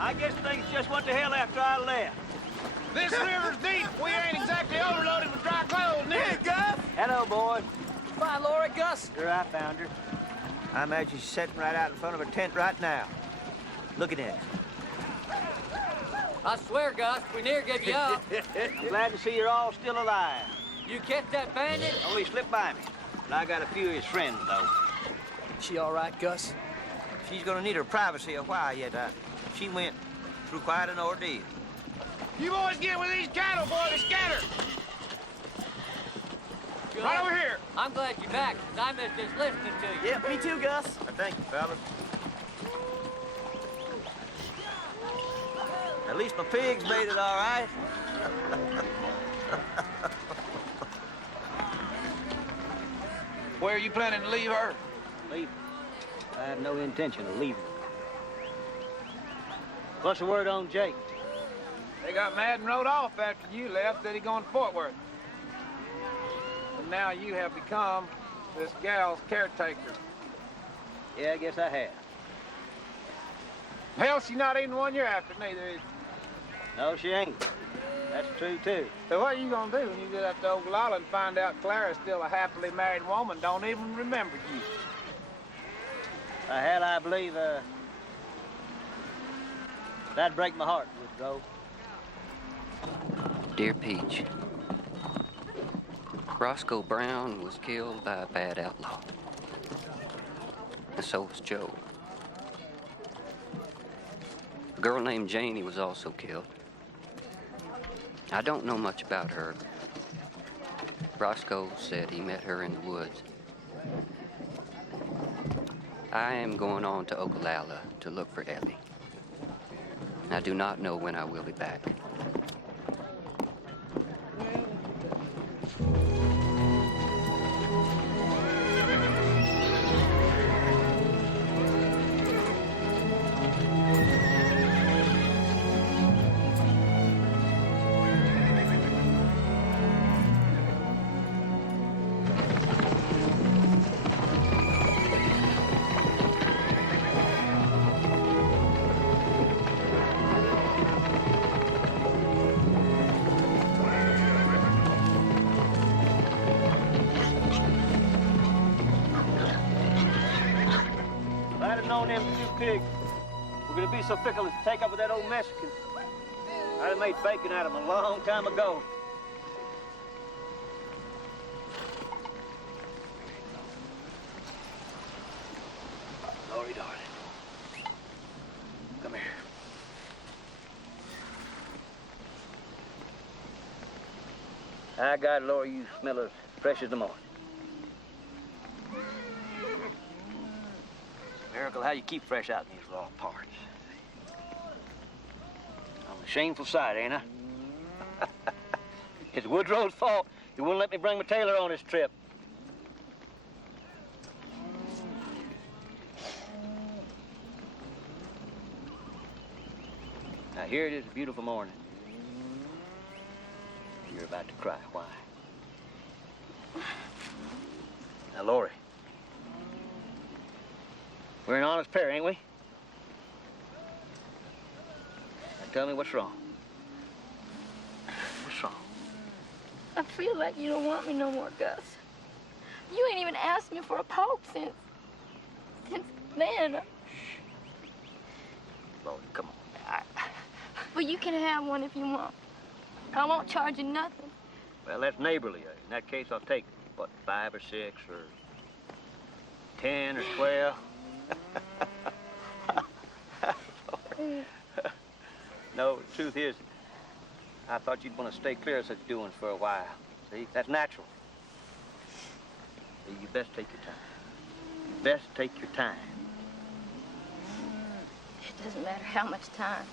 I guess things just went to hell after I left. This river's deep. We ain't exactly overloaded with dry clothes, Hey, Gus! Hello, boys. Find Laura, Gus? Sure, I found her. I imagine she's sitting right out in front of her tent right now. Looking at us. I swear, Gus, we near give you up. I'm glad to see you're all still alive. You catch that bandit? Only slipped by me. But I got a few of his friends, though. She all right, Gus? She's gonna need her privacy a while yet. She went through quite an ordeal. You boys get with these cattle, boy, to scatter. Good. Right over here. I'm glad you're back, 'cause I missed just listening to you. Yeah, me too, Gus. Thank you, fellas. At least my pigs made it all right. Where are you planning to leave her? Leave. I have no intention of leaving. What's the word on Jake? They got mad and rode off after you left, said he going to Fort Worth. And now you have become this gal's caretaker. Yeah, I guess I have. Hell, she's not even the one you're after, neither is she. No, she ain't. That's true, too. So what are you gonna do when you get up to Oglala and find out Clara's still a happily married woman, don't even remember you? Hell, I believe, that'd break my heart, Woodrow. Dear Peach, Roscoe Brown was killed by a bad outlaw. And so was Joe. A girl named Janie was also killed. I don't know much about her. Roscoe said he met her in the woods. I am going on to Oglala to look for Ellie. I do not know when I will be back. If I'd have known them two pigs were gonna be so fickle as to take up with that old Mexican, I'd have made bacon out of them a long time ago. Lori, darling. Come here. I got Lori, you smell as fresh as the morning. Miracle how you keep fresh out in these raw parts. I'm a shameful sight, ain't I? It's Woodrow's fault. He wouldn't let me bring my tailor on this trip. Now here it is, a beautiful morning. You're about to cry. Why? Now, Lori. We're an honest pair, ain't we? Now tell me what's wrong. What's wrong? I feel like you don't want me no more, Gus. You ain't even asked me for a poke since then. Lord, come on. But you can have one if you want. I won't charge you nothing. Well, that's neighborly. In that case, I'll take, what, 5 or 6 or 10 or 12. No, the truth is, I thought you'd want to stay clear of such doings for a while. See, that's natural. See, you best take your time. You best take your time. It doesn't matter how much time.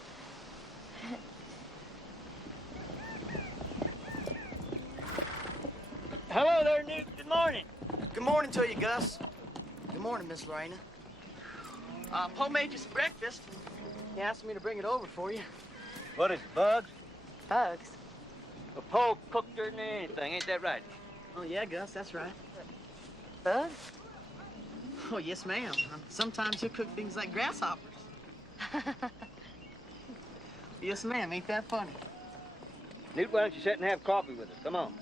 Hello there, Newt. Good morning. Good morning to you, Gus. Good morning, Miss Lorena. Poe made you some breakfast. He asked me to bring it over for you. What is it, bugs? Bugs. A Poe cooked her than anything, ain't that right? Oh, yeah, Gus, that's right. Bugs? Oh, yes, ma'am. Sometimes he'll cook things like grasshoppers. Yes, ma'am. Ain't that funny? Newt, why don't you sit and have coffee with us? Come on.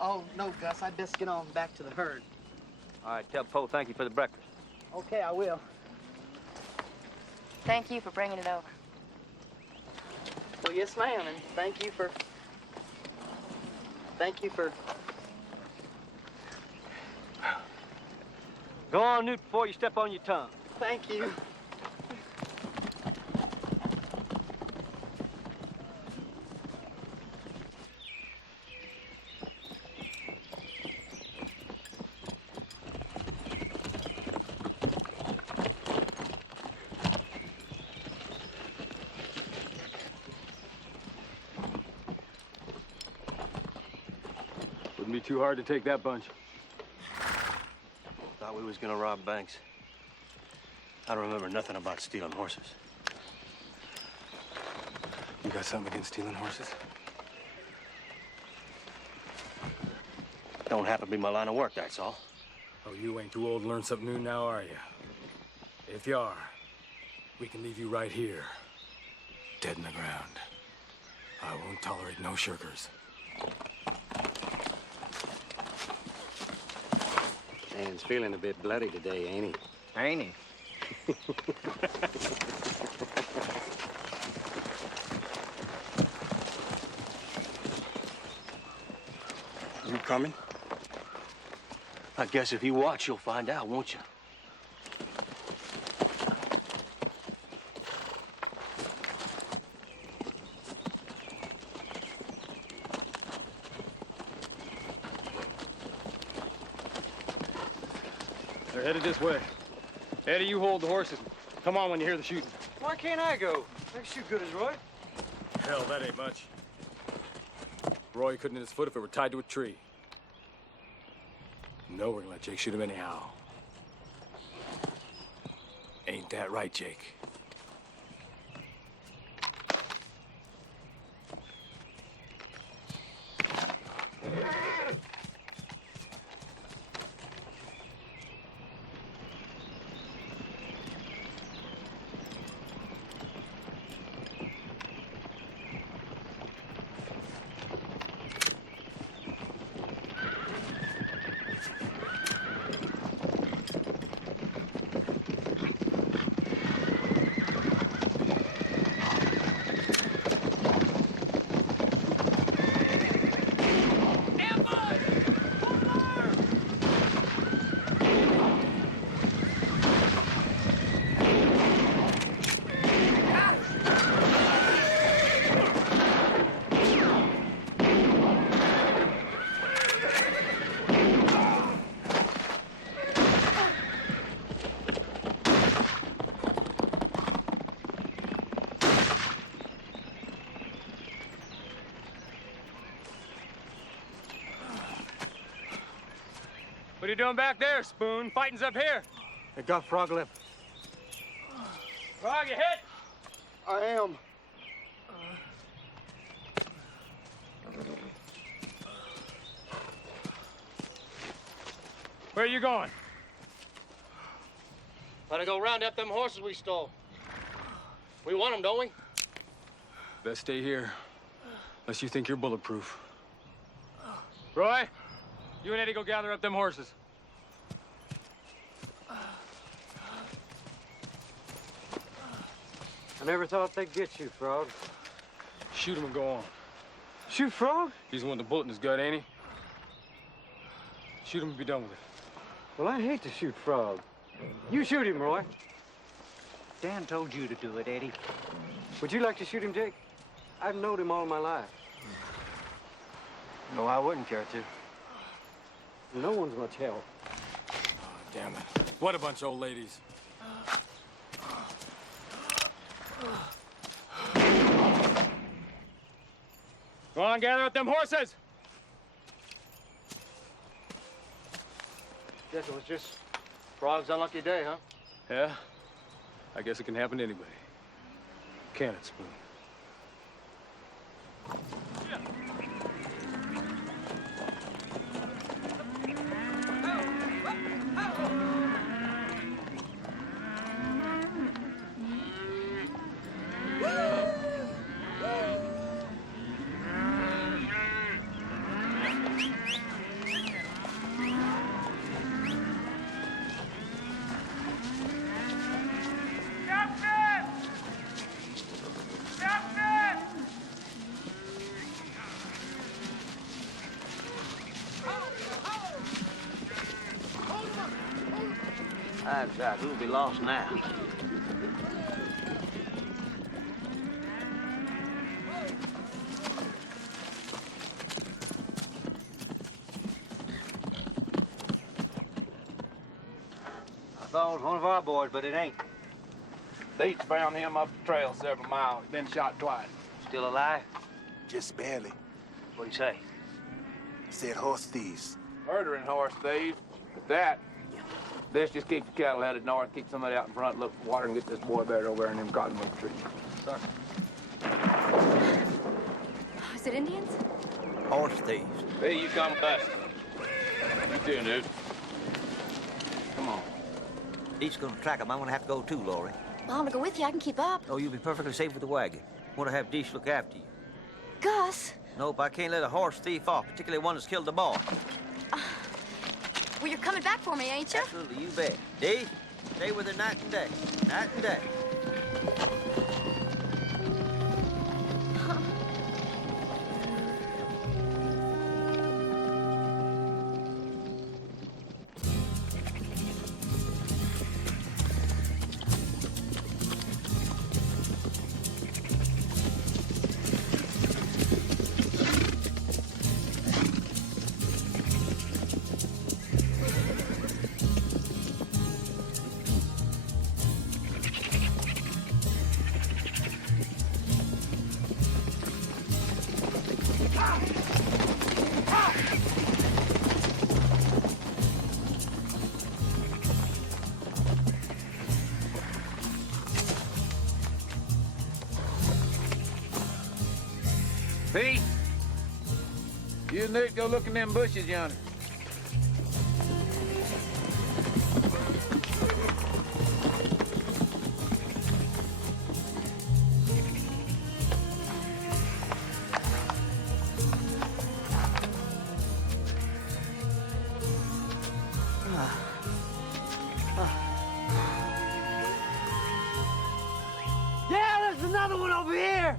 Oh, no, Gus. I'd best get on back to the herd. All right, tell Poe thank you for the breakfast. Okay, I will. Thank you for bringing it over. Well, yes, ma'am, and thank you for... Go on, Newt, before you step on your tongue. Thank you. Wouldn't be too hard to take that bunch. Thought we was gonna rob banks. I don't remember nothing about stealing horses. You got something against stealing horses? Don't happen to be my line of work, that's all. Oh, you ain't too old to learn something new now, are you? If you are, we can leave you right here, dead in the ground. I won't tolerate no shirkers. Dan's feeling a bit bloody today, ain't he? Ain't he? You coming? I guess if you watch, you'll find out, won't you? They're headed this way. Eddie, you hold the horses. Come on when you hear the shooting. Why can't I go? I can shoot good as Roy. Hell, that ain't much. Roy couldn't hit his foot if it were tied to a tree. No, we're gonna let Jake shoot him anyhow. Ain't that right, Jake? What are you doing back there, Spoon? Fighting's up here. I got frog lip. Frog, you hit? I am. Where are you going? Gotta go round up them horses we stole. We want them, don't we? Best stay here, unless you think you're bulletproof. Roy, you and Eddie go gather up them horses. I never thought they'd get you, Frog. Shoot him and go on. Shoot Frog? He's the one with the bullet in his gut, ain't he? Shoot him and be done with it. Well, I hate to shoot Frog. You shoot him, Roy. Dan told you to do it, Eddie. Would you like to shoot him, Jake? I've known him all my life. No, I wouldn't care to. No one's much help. Oh, damn it. What a bunch of old ladies. Go on, gather up them horses! Guess it was just Frog's unlucky day, huh? Yeah? I guess it can happen to anybody. Can it, Spoon? That's right. We'll be lost now. I thought it was one of our boys, but it ain't. They each found him up the trail several miles, been shot twice. Still alive? Just barely. What'd he say? He said horse thieves. Murdering horse thieves. At that, let's just keep the cattle headed north, keep somebody out in front, look for water, and get this boy buried over there in them cottonwood trees. Sir. Is it Indians? Horse thieves. Hey, you come with us. You doing, dude? Come on. He's gonna track him. I'm gonna have to go too, Laurie. Well, I'm gonna go with you. I can keep up. Oh, you'll be perfectly safe with the wagon. Want to have Deesh look after you. Gus. Nope, I can't let a horse thief off, particularly one that's killed the boy. Well, you're coming back for me, ain't you? Absolutely, you bet. Dee, stay with her night and day. Night and day. Pete, you and Nick go look in them bushes yonder. Yeah, there's another one over here!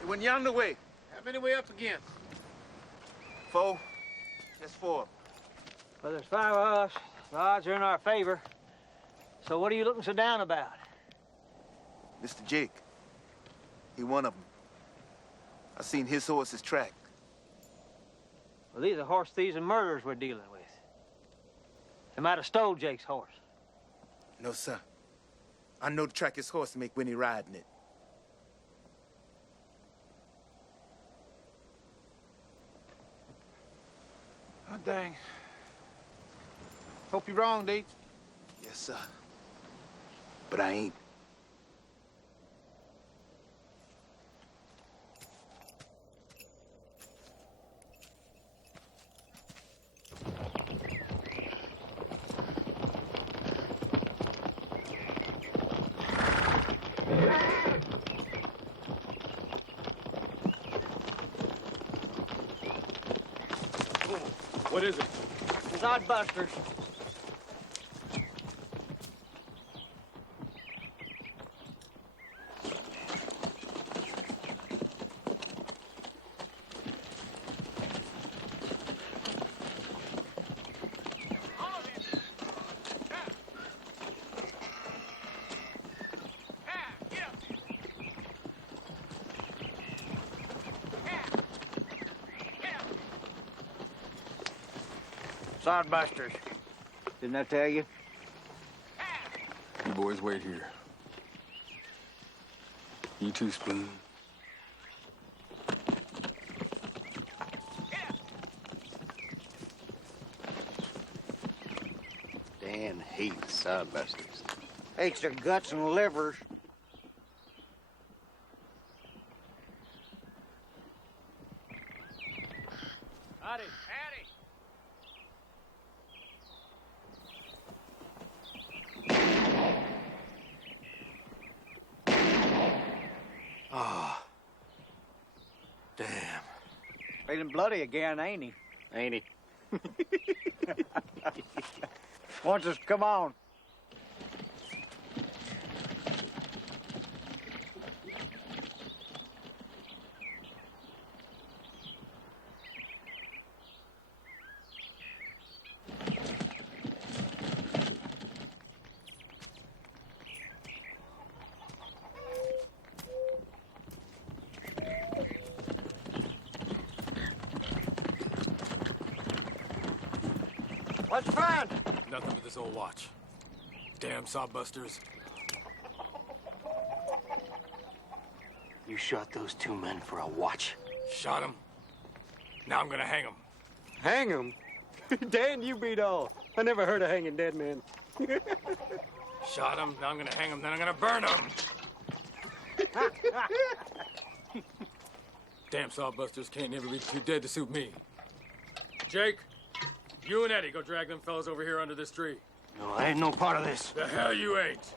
It went yonder way. How many we up against? 4. Just 4. Well, there's 5 of us. The odds are in our favor. So what are you looking so down about? Mr. Jake. He one of them. I seen his horse's track. Well, these are horse thieves and murderers we're dealing with. They might have stole Jake's horse. No, sir. I know the track his horse make when he riding it. Oh, dang. Hope you're wrong, Deets. Yes, sir. But I ain't. What is it? It's Oddbusters. Sodbusters. Didn't I tell you? You boys wait here. You too, Spoon. Dan hates sodbusters. Hates their guts and livers. Howdy. Howdy. Ah. Damn. Feeling bloody again, ain't he? Ain't he? wants us to come on. What'd you find? Nothing but this old watch. Damn sawbusters. You shot those 2 men for a watch. Shot him. Now I'm gonna hang him. Hang him? Dan, you beat all. I never heard of hanging dead men. Shot him. Now I'm gonna hang him. Then I'm gonna burn him. Damn sawbusters can't never be too dead to suit me. Jake, you and Eddie go drag them fellas over here under this tree. No, I ain't no part of this. The hell you ain't.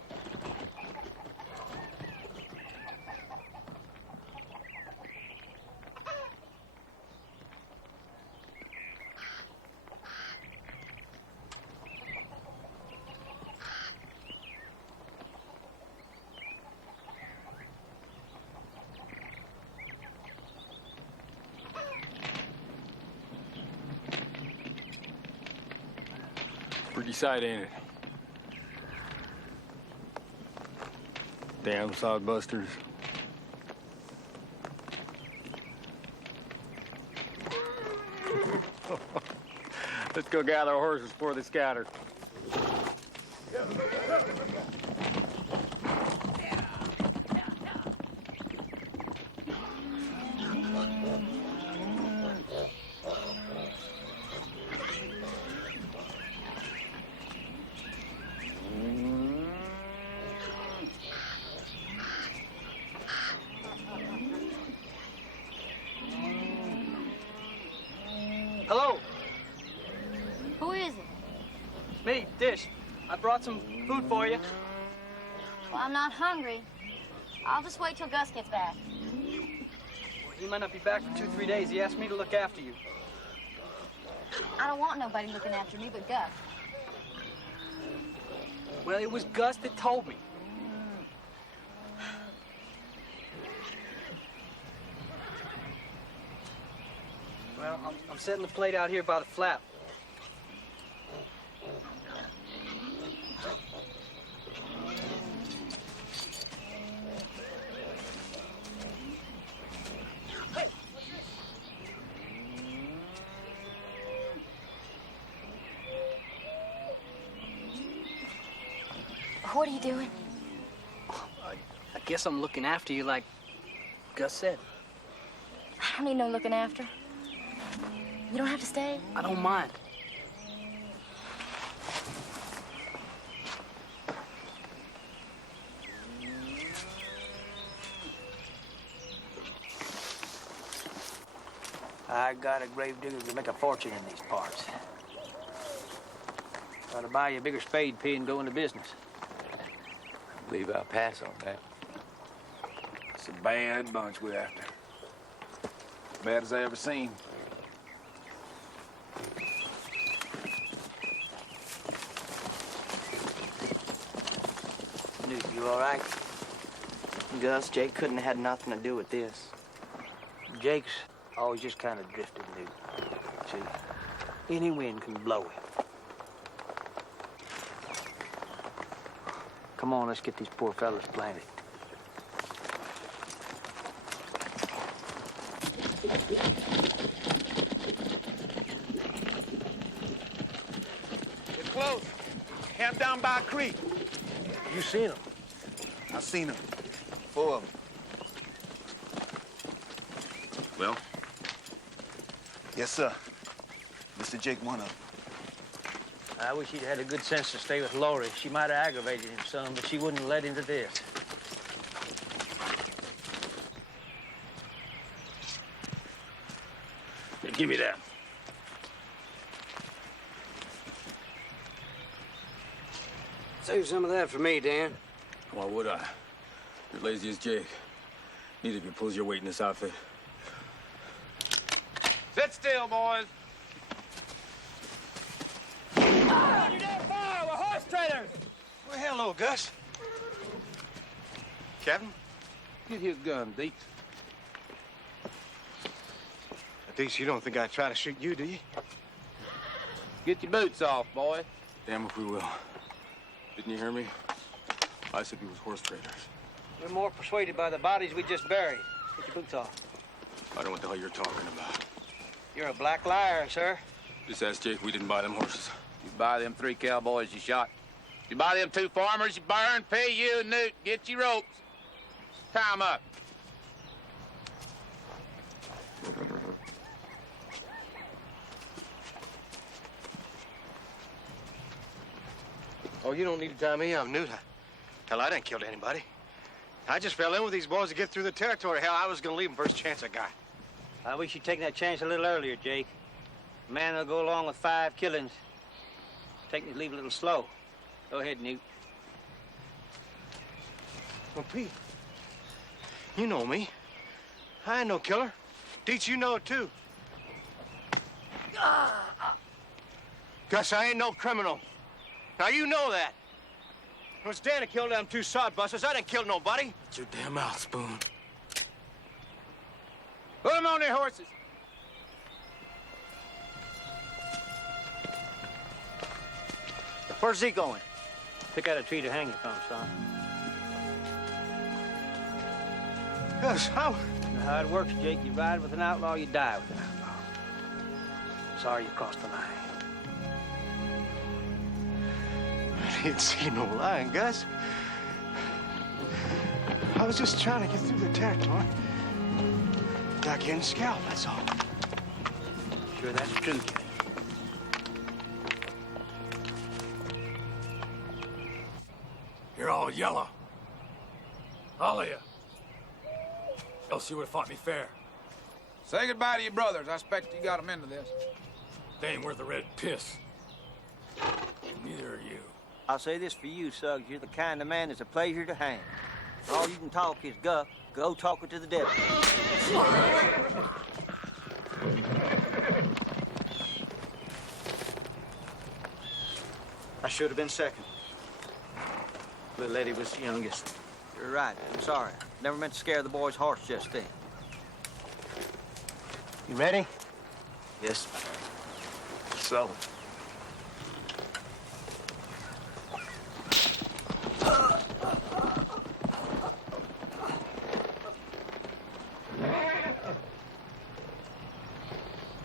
Pretty sight, ain't it? Damn sodbusters. Let's go gather our horses before they scatter. Hello, Who is it? it's me, Dish. I brought some food for you. Well, I'm not hungry. I'll just wait till Gus gets back. He might not be back for 2-3 days. He asked me to look after you. I don't want nobody looking after me but Gus. Well, it was Gus that told me. Well, I'm setting the plate out here by the flap. What are you doing? I guess I'm looking after you like Gus said. I don't need no looking after. You don't have to stay. I don't mind. I got a gravedigger to make a fortune in these parts. Gotta buy you a bigger spade pea and go into business. I believe I'll pass on that. It's a bad bunch we're after. Bad as I ever seen. Newt, you all right? Gus, Jake couldn't have had nothing to do with this. Jake's always just kind of drifted, Newt. See, any wind can blow him. Come on, let's get these poor fellas planted. They're close. Camped down by a creek. You seen them? I seen them. 4 of them. Well? Yes, sir. Mr. Jake, one of them. I wish he'd had a good sense to stay with Lori. She might have aggravated him some, but she wouldn't have led him to this. Here, give me that. Save some of that for me, Dan. Why would I? You're lazy as Jake. Neither of you pulls your weight in this outfit. Sit still, boys. Fire! Hello, Gus. Captain? Get his gun, Deeks. Deeks, you don't think I'd try to shoot you, do you? Get your boots off, boy. Damn if we will. Didn't you hear me? I said we was horse traders. We're more persuaded by the bodies we just buried. Get your boots off. I don't know what the hell you're talking about. You're a black liar, sir. Just ask Jake we didn't buy them horses. You buy them 3 cowboys you shot. You buy them 2 farmers you burned, pay you, Newt, get your ropes. Tie 'em up. Oh, you don't need to tie me up, Newt. Hell, I didn't kill anybody. I just fell in with these boys to get through the territory. Hell, I was gonna leave them first chance I got. I wish you'd taken that chance a little earlier, Jake. A man will go along with 5 killings. Take me to leave a little slow. Go ahead, Newt. Well, Pete, you know me. I ain't no killer. Deets, you know it, too. Gus, I ain't no criminal. Now, you know that. It was Dan that killed them 2 sodbusters. I didn't kill nobody. Get your damn mouth, Spoon. Put them on their horses. Where's he going? Pick out a tree to hang it from, son. Gus, how? You know how it works, Jake. You ride with an outlaw, you die with an outlaw. Sorry you crossed the line. I didn't see no line, Gus. I was just trying to get through the territory. Not getting scalped, that's all. Sure that's true, Jake. You're all yellow. All of you. Else you would have fought me fair. Say goodbye to your brothers. I expect you got them into this. They ain't worth a red piss. Neither are you. I'll say this for you, Suggs. You're the kind of man that's a pleasure to hang. All you can talk is guff. Go talk it to the devil. I should have been second. Little lady was youngest. You're right. I'm sorry. Never meant to scare the boy's horse just then. You ready? Yes. So.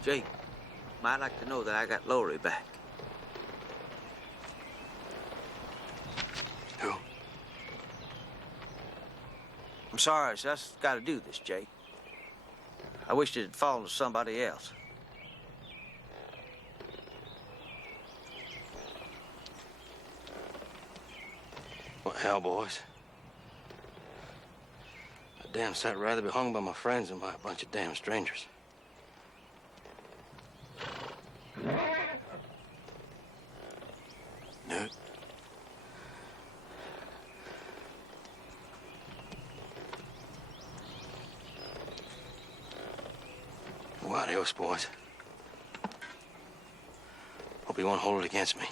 Jake, might like to know that I got Lowry back. Who? I'm sorry, I just got to do this, Jake. I wished it had fallen to somebody else. Well, hell, boys. I damn sight rather be hung by my friends than by a bunch of damn strangers. Newt. Well, adios, boys. Hope you won't hold it against me.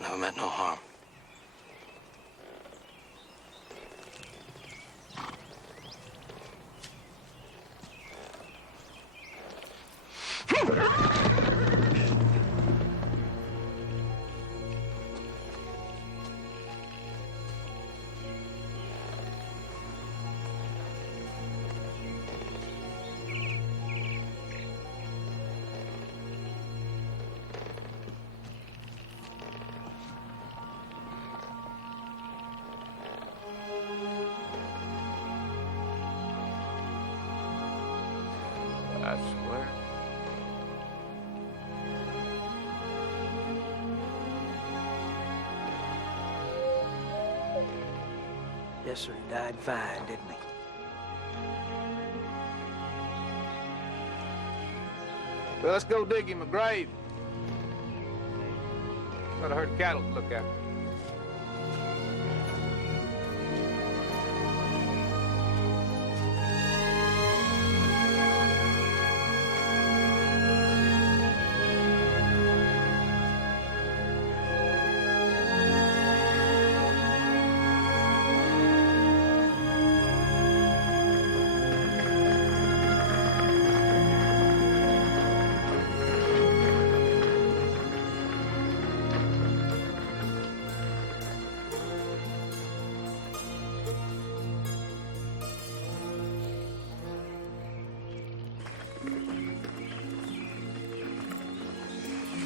Never meant no harm. I swear. Yes, sir. He died fine, didn't he? Well, let's go dig him a grave. Got a herd of cattle to look at.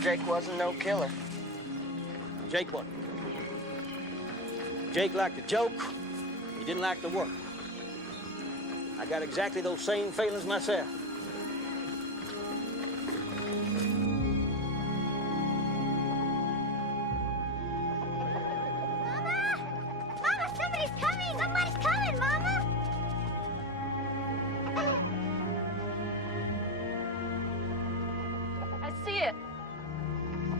Jake wasn't no killer. Jake wasn't. Jake liked to joke. He didn't like to work. I got exactly those same feelings myself. Mama, somebody's coming! Somebody's coming, Mama! I see it.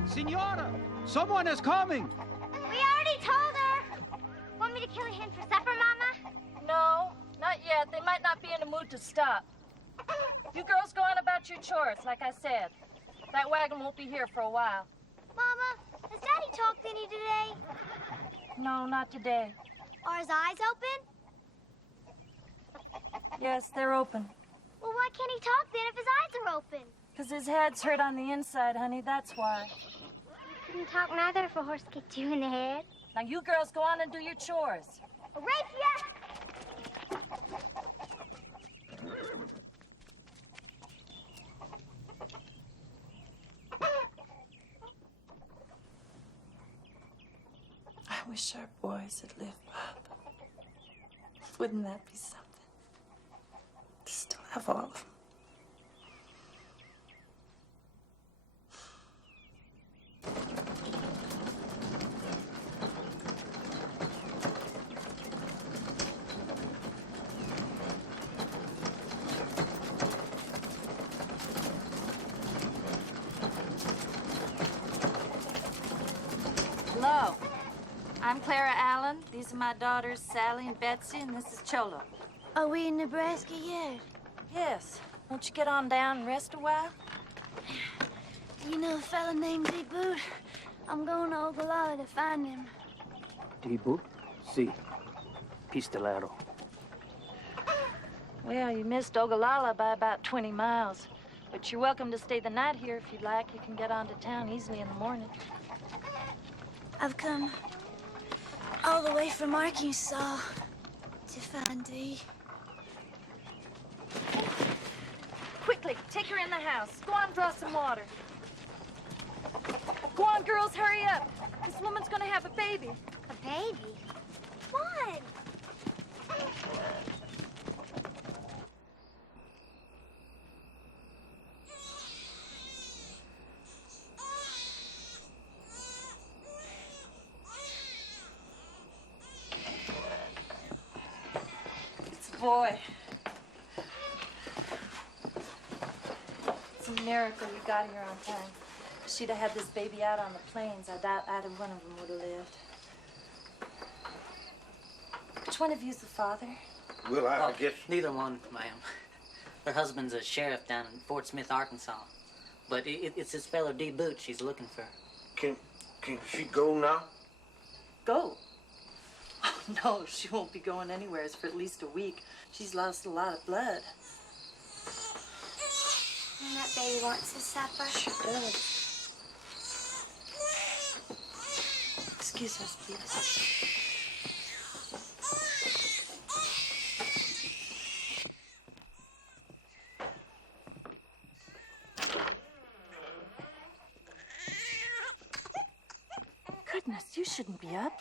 Senora, someone is coming. We already told her! Want me to kill a hen for supper, Mama? No, not yet. They might not be in the mood to stop. You girls go on about your chores, like I said. That wagon won't be here for a while. Mama, has Daddy talked any today? No, not today. Are his eyes open? Yes, they're open. Well, why can't he talk then if his eyes are open? Because his head's hurt on the inside, honey, that's why. You couldn't talk neither if a horse kicked you in the head. Now you girls go on and do your chores. Arabia! I wish our boys had lived, Bob. Wouldn't that be something? To still have all of them. Hello. I'm Clara Allen. These are my daughters, Sally and Betsy, and this is Cholo. Are we in Nebraska yet? Yes. Won't you get on down and rest a while? You know a fella named D-Boot? I'm going to Ogallala to find him. D-Boot? Si. Pistolero. Well, you missed Ogallala by about 20 miles. But you're welcome to stay the night here if you'd like. You can get on to town easily in the morning. I've come all the way from Arkansas to find Dee. Quickly, take her in the house. Go on, draw some water. Go on, girls, hurry up. This woman's gonna have a baby. A baby? What? Boy. It's a miracle you got here on time. If she'd have had this baby out on the plains, I doubt either one of them would have lived. Which one of you's the father? Well, I guess... Neither one, ma'am. Her husband's a sheriff down in Fort Smith, Arkansas. But it's this fellow D-Boot she's looking for. Can she go now? Go? Oh, no, she won't be going anywhere for at least a week. She's lost a lot of blood. And that baby wants his supper? Sure does. Excuse us, please. Goodness, you shouldn't be up.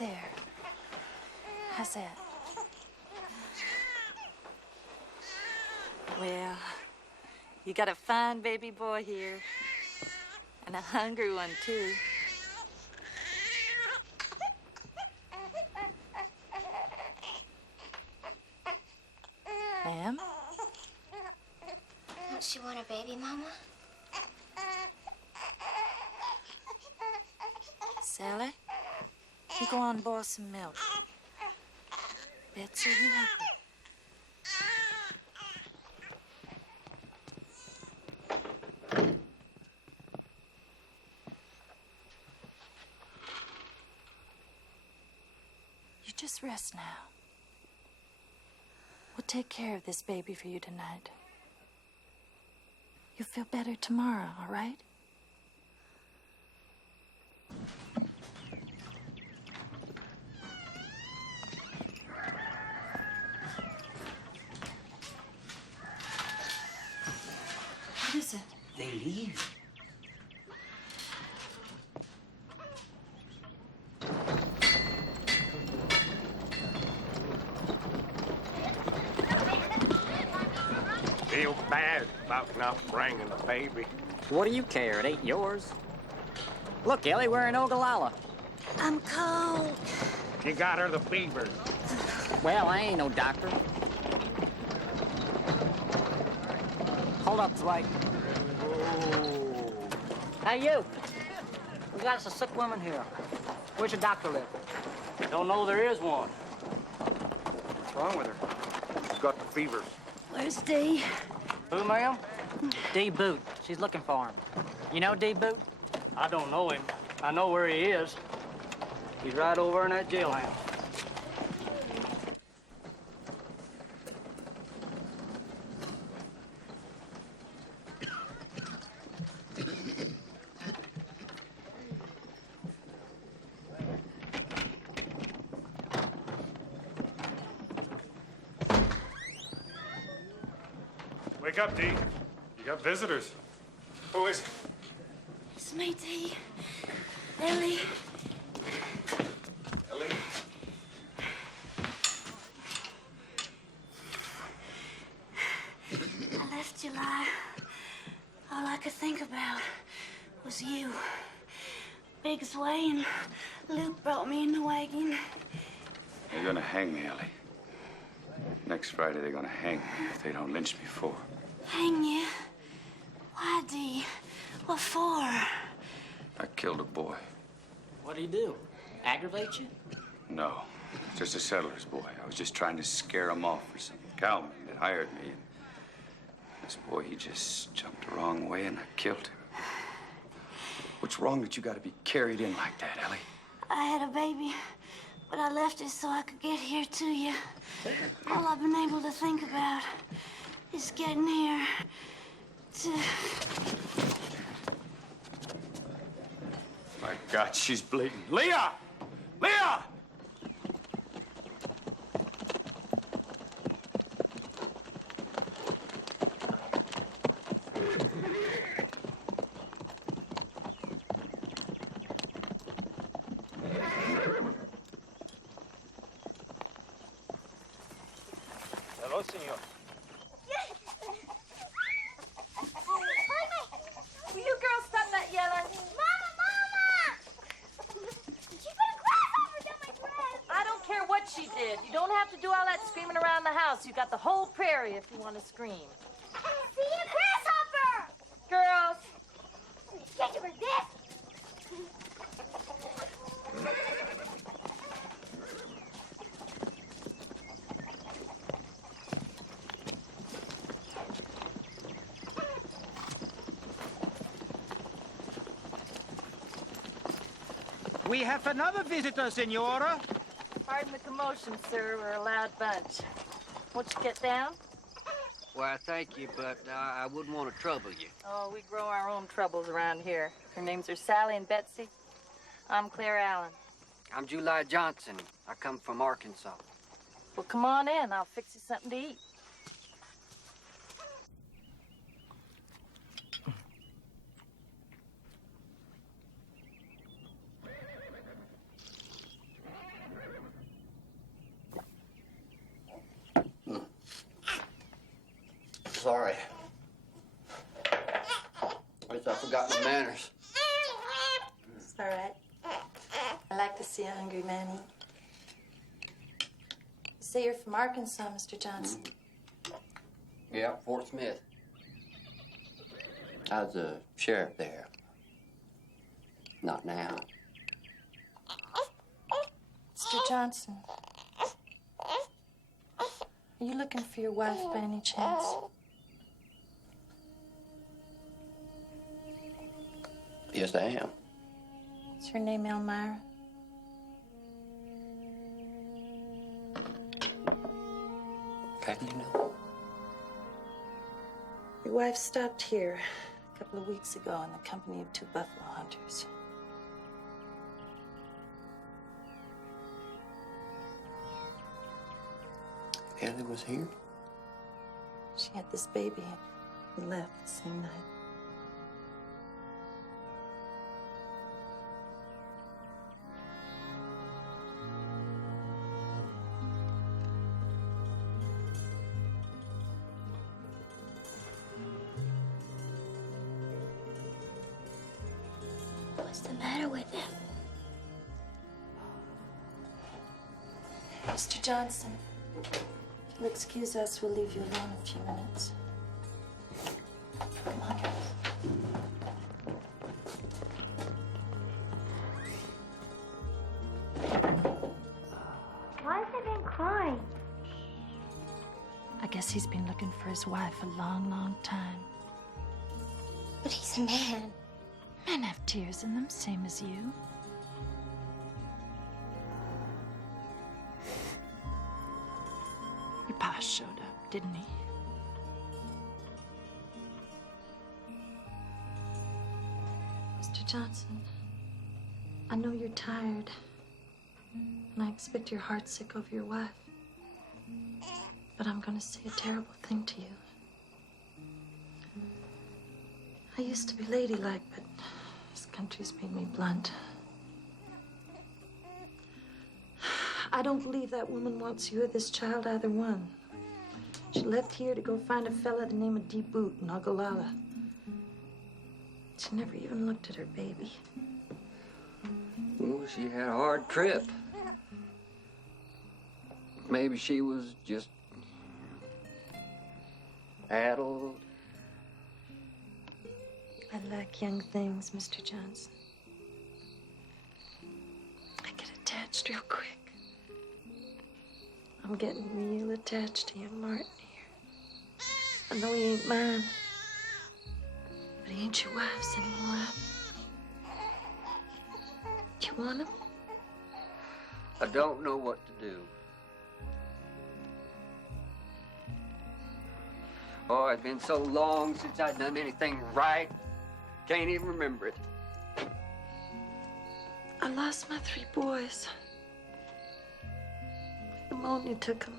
There. How's that? Well, you got a fine baby boy here. And a hungry one, too. Ma'am? Don't she want a baby, Mama? Sally, you go on and boil some milk. Betsy, you help her. You just rest now. We'll take care of this baby for you tonight. You'll feel better tomorrow, all right? What is it? They leave. Feel bad about not bringing the baby. What do you care? It ain't yours. Look, Ellie, we're in Ogallala. I'm cold. You got her the fever. Well, I ain't no doctor. Hold up, Dwight. Hey, you. We got us a sick woman here. Where's your doctor live? Don't know there is one. What's wrong with her? She's got the fever. Where's Dee? Who, ma'am? D. Boot. She's looking for him. You know D. Boot? I don't know him. I know where he is. He's right over in that jailhouse. Wake up, Dee. You got visitors. Who is it? It's me, Dee. Ellie. Ellie? I left July. All I could think about was you. Biggs Way and Luke brought me in the wagon. They're gonna hang me, Ellie. Next Friday, they're gonna hang me if they don't lynch me for. Hang you? Why, Dee? What for? I killed a boy. What'd he do? Aggravate you? No, just a settler's boy. I was just trying to scare him off for some cowman that hired me. And this boy, he just jumped the wrong way and I killed him. What's wrong that you gotta be carried in like that, Ellie? I had a baby, but I left it so I could get here to you. All I've been able to think about is getting here to... My God, she's bleeding. Leah! Leah! Hello, senor. Will you girls stop that yelling? Mama, Mama! She put a grasshopper down my dress! I don't care what she did. You don't have to do all that screaming around the house. You got the whole prairie if you want to scream. See, a grasshopper! Girls. Get you with this! We have another visitor, Senora. Pardon the commotion, sir. We're a loud bunch. Won't you get down? Why, thank you, but I wouldn't want to trouble you. Oh, we grow our own troubles around here. Her names are Sally and Betsy. I'm Claire Allen. I'm July Johnson. I come from Arkansas. Well, come on in. I'll fix you something to eat. Sorry. I guess I forgot my manners. It's all right. I like to see a hungry man eat. You say you're from Arkansas, Mr. Johnson? Yeah, Fort Smith. I was a sheriff there. Not now. Mr. Johnson, are you looking for your wife by any chance? Yes, I am. Is her name Elmira? How do you know? Your wife stopped here a couple of weeks ago in the company of 2 buffalo hunters. Ellie was here? She had this baby and left the same night. What's the matter with him? Mr. Johnson, if you'll excuse us, we'll leave you alone a few minutes. Come on, girls. Why has he been crying? I guess he's been looking for his wife a long, long time. But he's a man. Men have tears in them, same as you. Your pa showed up, didn't he? Mr. Johnson, I know you're tired, and I expect you're heartsick over your wife. But I'm going to say a terrible thing to you. I used to be ladylike, but this country's made me blunt. I don't believe that woman wants you or this child, either one. She left here to go find a fella the name of D. Boot in Ogallala. She never even looked at her baby. Well, she had a hard trip. Maybe she was just addled. I like young things, Mr. Johnson. I get attached real quick. I'm getting real attached to young Martin here. I know he ain't mine, but he ain't your wife's anymore. Do you want him? I don't know what to do. Oh, it's been so long since I've done anything right. Can't even remember it. I lost my 3 boys. Pneumonia took them.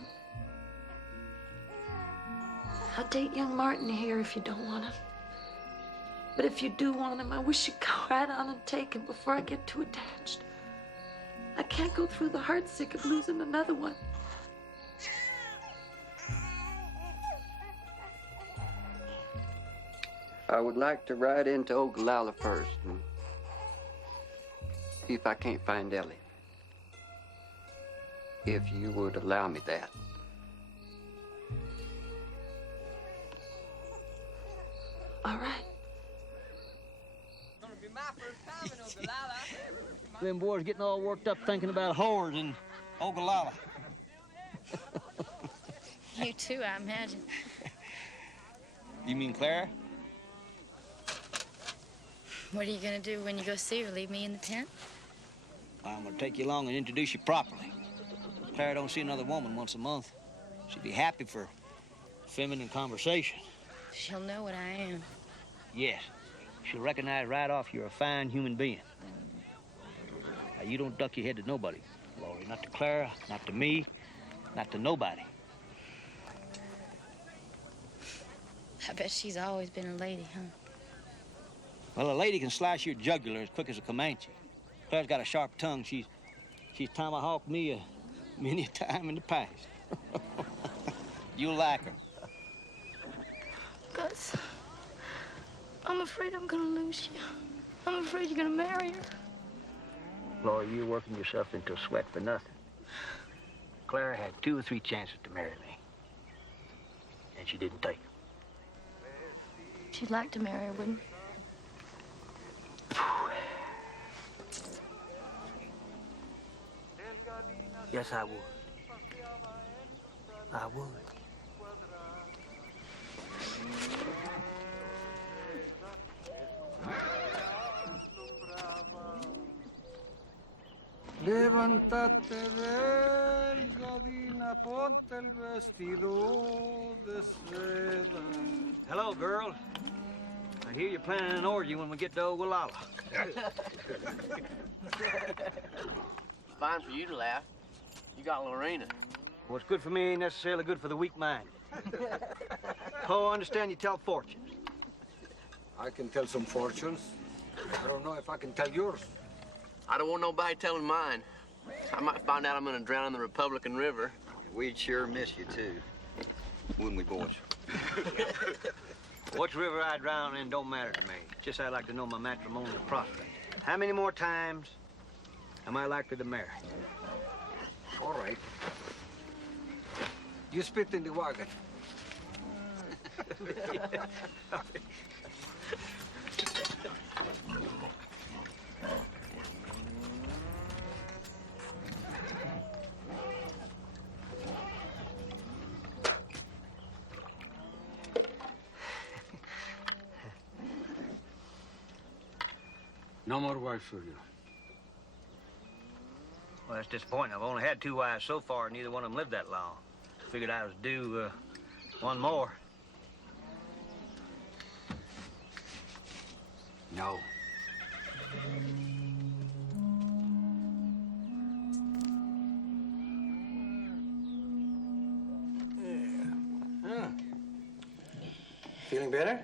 I'll date young Martin here if you don't want him. But if you do want him, I wish you'd go right on and take him before I get too attached. I can't go through the heartsick of losing another one. I would like to ride into Ogallala first and see if I can't find Ellie. If you would allow me that. All right. Gonna be my first time in Ogallala. Them boys getting all worked up thinking about whores in Ogallala. You too, I imagine. You mean Clara? What are you gonna do when you go see her? Leave me in the tent? I'm gonna take you along and introduce you properly. Clara don't see another woman once a month. She'd be happy for feminine conversation. She'll know what I am. Yes. She'll recognize right off you're a fine human being. Now, you don't duck your head to nobody, Laurie. Not to Clara, not to me, not to nobody. I bet she's always been a lady, huh? Well, a lady can slice your jugular as quick as a Comanche. Claire's got a sharp tongue. She's tomahawked me many a time in the past. You'll like her. Gus, I'm afraid I'm gonna lose you. I'm afraid you're gonna marry her. Laurie, you're working yourself into a sweat for nothing. Clara had 2 or 3 chances to marry me, and she didn't take them. She'd like to marry her, wouldn't Yes, I would. I would. Levántate, delgadina, ponte el vestido de seda. Hello, girls. I hear you're planning an orgy when we get to Ogallala. Fine for you to laugh. You got Lorena. What's good for me ain't necessarily good for the weak-minded. Oh, I understand you tell fortunes. I can tell some fortunes. I don't know if I can tell yours. I don't want nobody telling mine. I might find out I'm gonna drown in the Republican River. We'd sure miss you, too. Wouldn't we, boys? Which river I drown in don't matter to me. Just I'd like to know my matrimonial prospects. How many more times am I likely to marry? All right. You spit in the wagon. No more wives for you. Well, that's disappointing. I've only had 2 wives so far, and neither one of them lived that long. Figured I was due one more. No. Huh. Feeling better?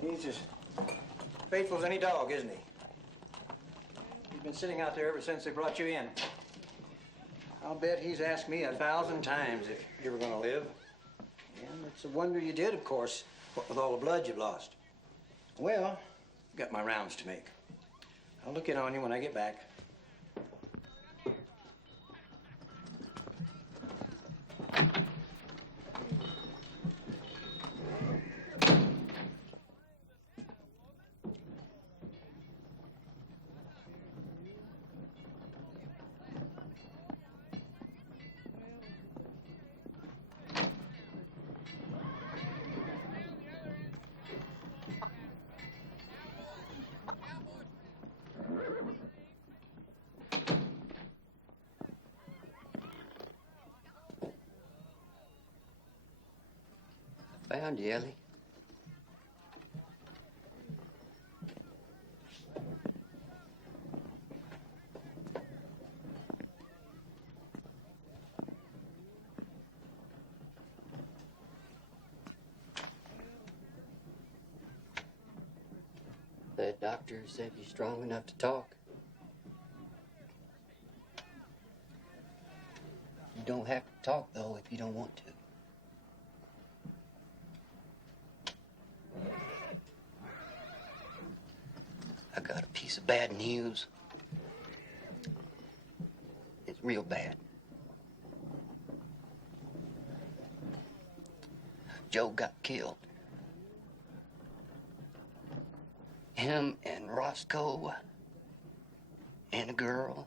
He's as faithful as any dog, isn't he? He's been sitting out there ever since they brought you in. I'll bet he's asked me 1,000 times if you were going to live. And it's a wonder you did, of course, what with all the blood you've lost. Well, I've got my rounds to make. I'll look in on you when I get back. Found you, Ellie. The doctor said you're strong enough to talk. You don't have to talk, though, if you don't want to. I got a piece of bad news. It's real bad. Joe got killed. Him and Roscoe and a girl.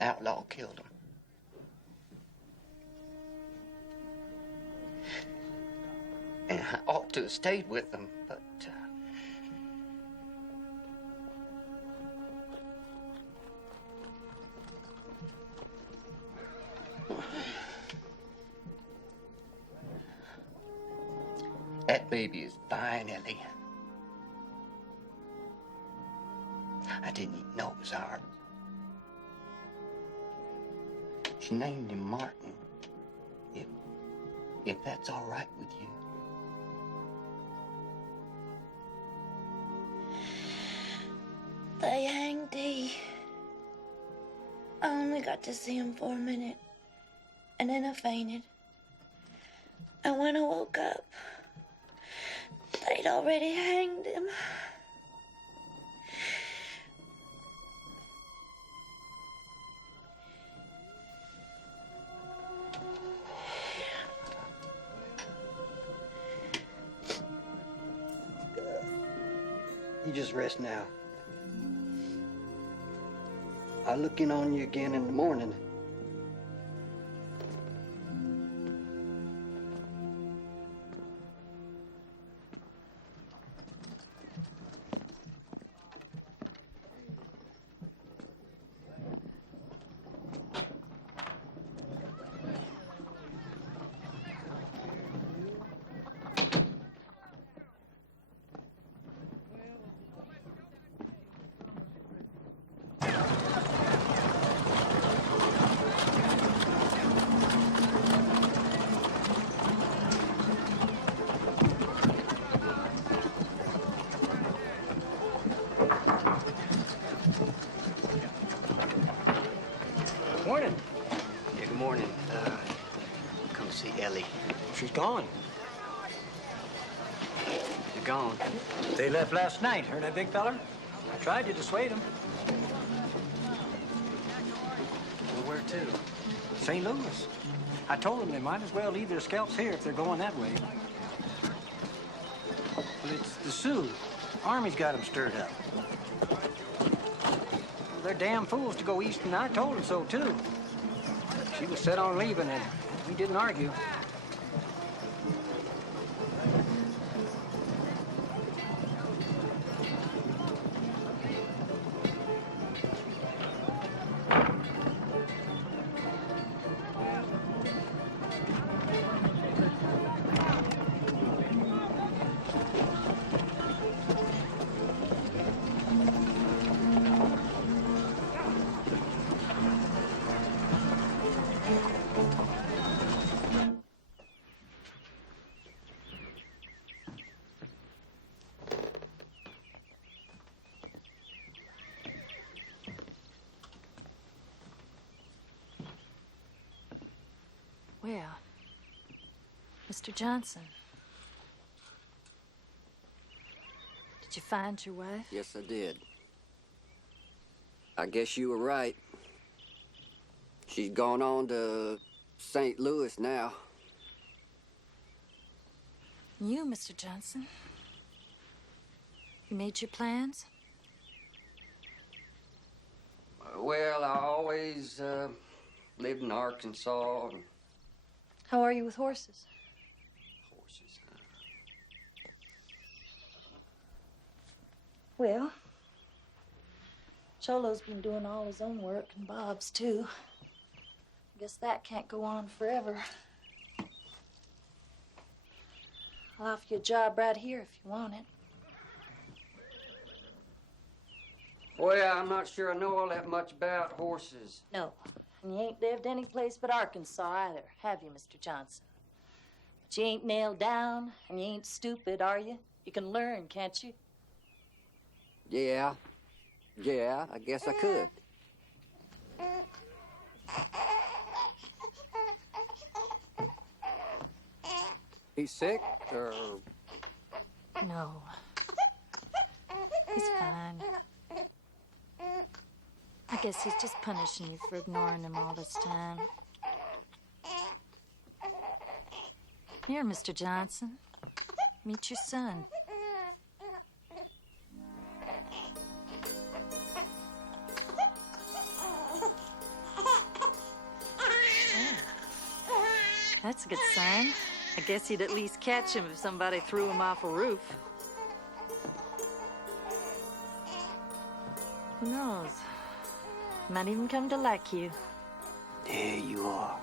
Outlaw killed him. And I ought to have stayed with them, but that baby is fine, Ellie. I didn't even know it was ours. She named him Martin. If that's all right with you. They hanged Dee. I only got to see him for a minute, and then I fainted. And when I woke up, they'd already hanged him. You just rest now. I'll look in on you again in the morning. morning. Come see Ellie. She's gone. You're gone. They left last night. Heard that big feller? I tried to dissuade him. Well, where to? St. Louis. I told them they might as well leave their scalps here if they're going that way. But it's the Sioux. Army's got them stirred up. They're damn fools to go east, and I told them so, too. She was set on leaving, and we didn't argue. Well, Mr. Johnson, did you find your wife? Yes, I did. I guess you were right. She's gone on to St. Louis now. You, Mr. Johnson, you made your plans? Well, I always lived in Arkansas. And How are you with horses? horses. Well, Cholo's been doing all his own work, and Bob's too. Guess that can't go on forever. I'll offer you a job right here if you want it. Well, I'm not sure I know all that much about horses. No, and you ain't lived any place but Arkansas either, have you, Mr. Johnson? But you ain't nailed down, and you ain't stupid, are you? You can learn, can't you? Yeah, I guess I could. He's sick, or? No. He's fine. I guess he's just punishing you for ignoring him all this time. Here, Mr. Johnson. Meet your son. That's a good sign. I guess he'd at least catch him if somebody threw him off a roof. Who knows? Might even come to like you. There you are.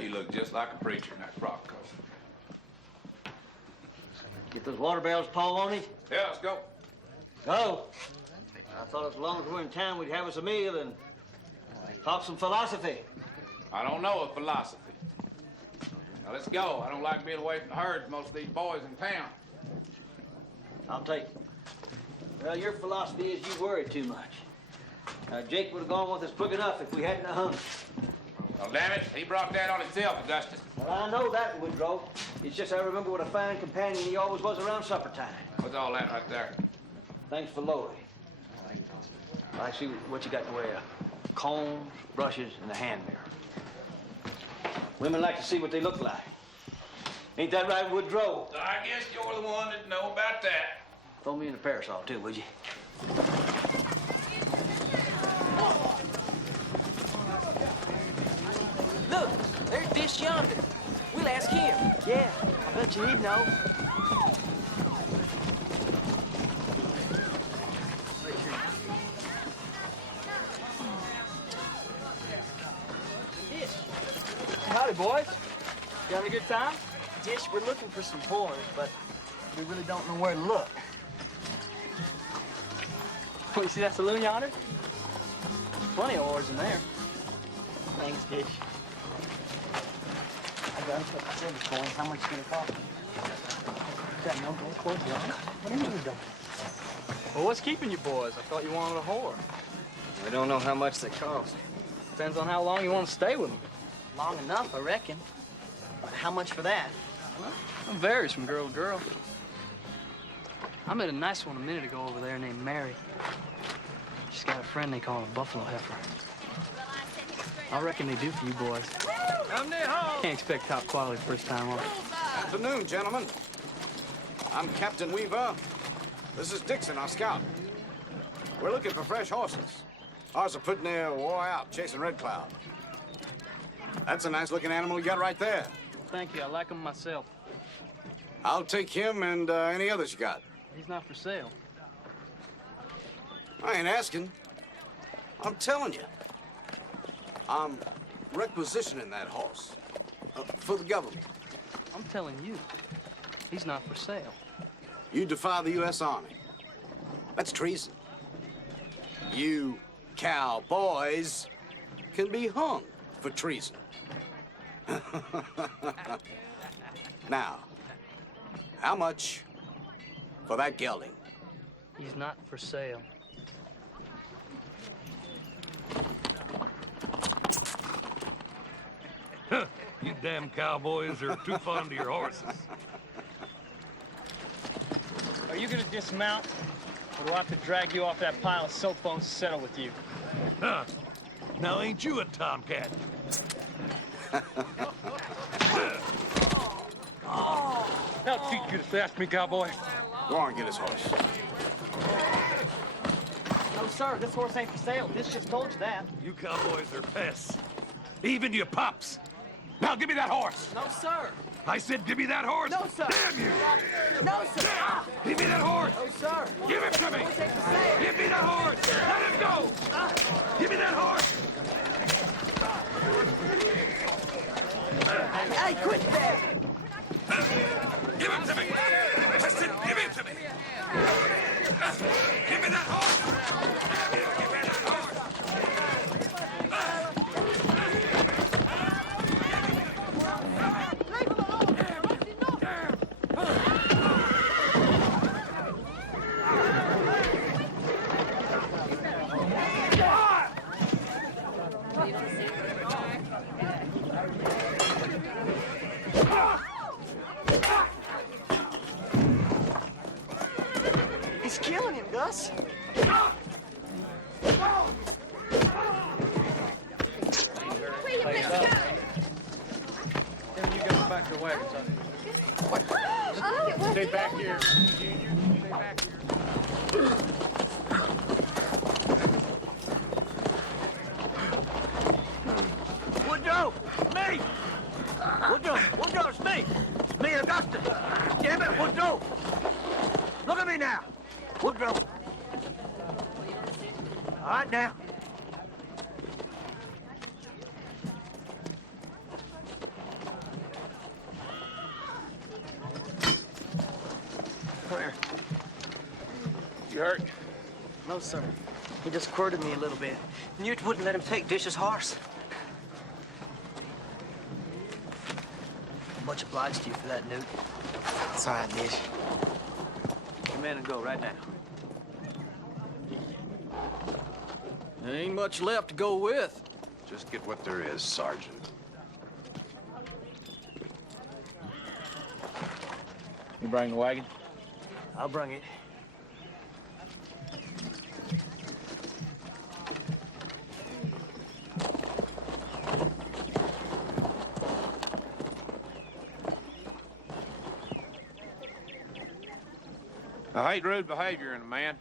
You look just like a preacher in that frock coat. Get those water barrels, Paul, on it? Yeah, let's go. Go. I thought as long as we're in town, we'd have us a meal and talk some philosophy. I don't know a philosophy. Now, let's go. I don't like being away from the herd. Most of these boys in town. I'll take it. Well, your philosophy is you worry too much. Jake would have gone with us quick enough if we hadn't hung. Well, damn it, he brought that on himself, Augustus. Well, I know that, Woodrow. It's just I remember what a fine companion he always was around supper time. What's all that right there? Thanks for Lori. I see what you got in the way of. combs, brushes, and a hand mirror. Women like to see what they look like. Ain't that right, Woodrow? I guess you're the one that know about that. Throw me in the parasol, too, would you? Look, there's Dish yonder. We'll ask him. Yeah, I bet you he'd know. Howdy, boys. You having a good time? Dish, we're looking for some whores, but we really don't know where to look. Oh, you see that saloon yonder? Plenty of whores in there. Thanks, Dish. I gotta put my service going. How much is it gonna cost me? You got no gold coins, John? What do you mean you don't? Well, what's keeping you boys? I thought you wanted a whore. We don't know how much they cost. Depends on how long you want to stay with them. Long enough, I reckon. But how much for that? Well, it varies from girl to girl. I met a nice one a minute ago over there named Mary. She's got a friend they call a buffalo heifer. I reckon they do for you boys. Can't expect top quality first time on. Afternoon, gentlemen. I'm Captain Weaver. This is Dixon, our scout. We're looking for fresh horses. Ours are pretty near wore out, chasing Red Cloud. That's a nice-looking animal you got right there. Thank you. I like him myself. I'll take him and any others you got. He's not for sale. I ain't asking. I'm telling you. I'm requisitioning that horse for the government. I'm telling you, he's not for sale. You defy the U.S. Army. That's treason. You cowboys can be hung for treason. Now, how much for that gelding? He's not for sale. You damn cowboys are too fond of your horses. Are you gonna dismount, or do I have to drag you off that pile of soap bones to settle with you? Huh. Now ain't you a tomcat? I'll teach you to fast me, cowboy. Go on, get his horse. No, sir, this horse ain't for sale. This just told you that. You cowboys are pests. Even your pups. Now give me that horse. No, sir. I said give me that horse. No, sir. Damn you. No, sir. Ah. Give me that horse. No, sir. Give him to me. Horse ain't for sale. Give me that horse. Let him go. Give me that horse. Hey, quit that. Give him to me. I said give him to me. Give me that horse. Give me that horse. He's killing him, Gus. Tim, you go back to the wagon, son. Stay back here. Junior, stay back here. Woodrow! Me! Woodrow, it's me! It's me, Augustus! Damn it, Woodrow! Look at me now! Woodrow! All right, now. Where? You hurt? No, sir. He just quirted me a little bit. Newt wouldn't let him take Dish's horse. Much obliged to you for that, Newt. It's all right, Dish. Come in and go right now. There ain't much left to go with. Just get what there is, Sergeant. You bring the wagon? I'll bring it. I hate rude behavior in a man.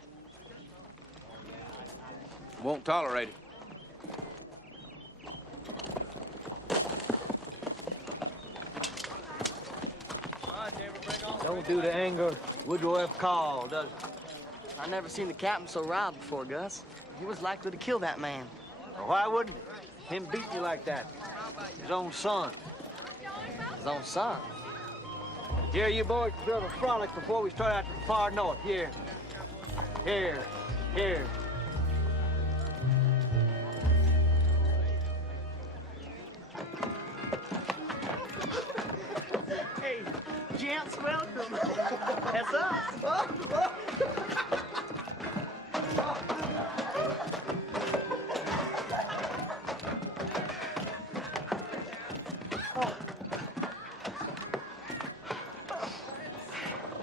Won't tolerate it. Don't do the anger Woodrow F. Call, does it? I never seen the captain so riled before, Gus. He was likely to kill that man. Well, why wouldn't he? Him beating you like that. His own son. His own son? Here, you boys deserve a frolic before we start out to the far north. Here. Here. Here. Hey, gents, welcome. That's us.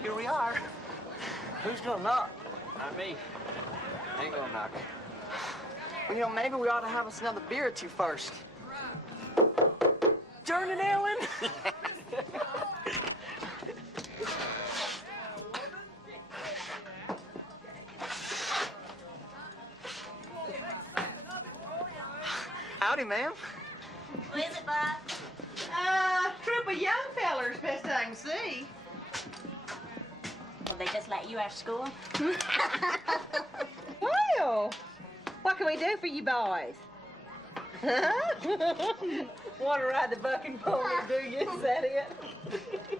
Here we are. Who's gonna knock? Not me. Ain't gonna knock. Well, you know, maybe we ought to have us another beer or two first. Turning, Ellen. Howdy, ma'am. What is it, Bob? Troop of young fellers, best I can see. Will they just let you out of school? Well, what can we do for you boys? Want to ride the bucking pony, do you? Is that it?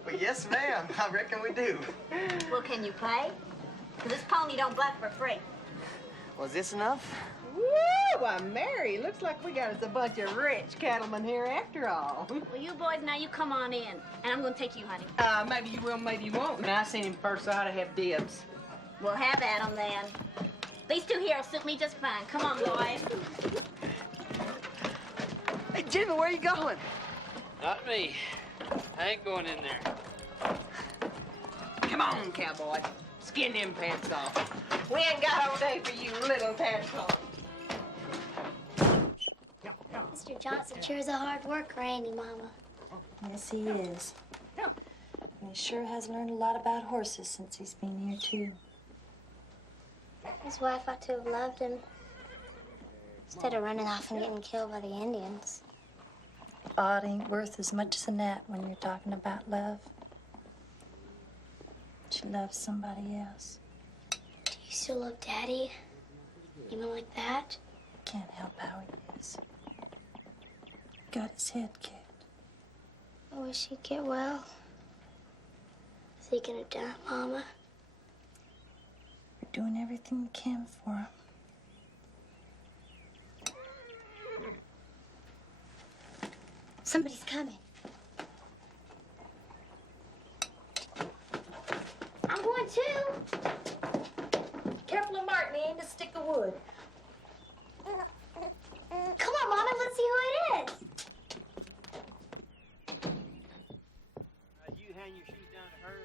Well, yes, ma'am. I reckon we do. Well, can you play? Because this pony don't buck for free. Was this enough? Woo! Why, Mary, looks like we got us a bunch of rich cattlemen here after all. Well, you boys, now you come on in, and I'm going to take you hunting. Maybe you will, maybe you won't. And I seen him first, so I ought to have dibs. We'll have at 'em then. These two here will suit me just fine. Come on, boys. Hey, Jimmy, where you going? Not me. I ain't going in there. Come on, cowboy. Skin them pants off. We ain't got all day for you little tadpoles. Mr. Johnson sure is a hard worker, ain't he, Mama? Yes, he is. And he sure has learned a lot about horses since he's been here, too. His wife ought to have loved him. Instead of running off and getting killed by the Indians. Odd ain't worth as much as a gnat when you're talking about love. She loves somebody else. Do you still love Daddy? Even like that? Can't help how he is. Got his head kicked. I wish he'd get well. Is he gonna die, Mama? We're doing everything we can for him. Somebody's coming. I'm going too. Careful of Martin, he ain't a stick of wood. Come on, Mama, let's see who it is. You hang your shoes down to her.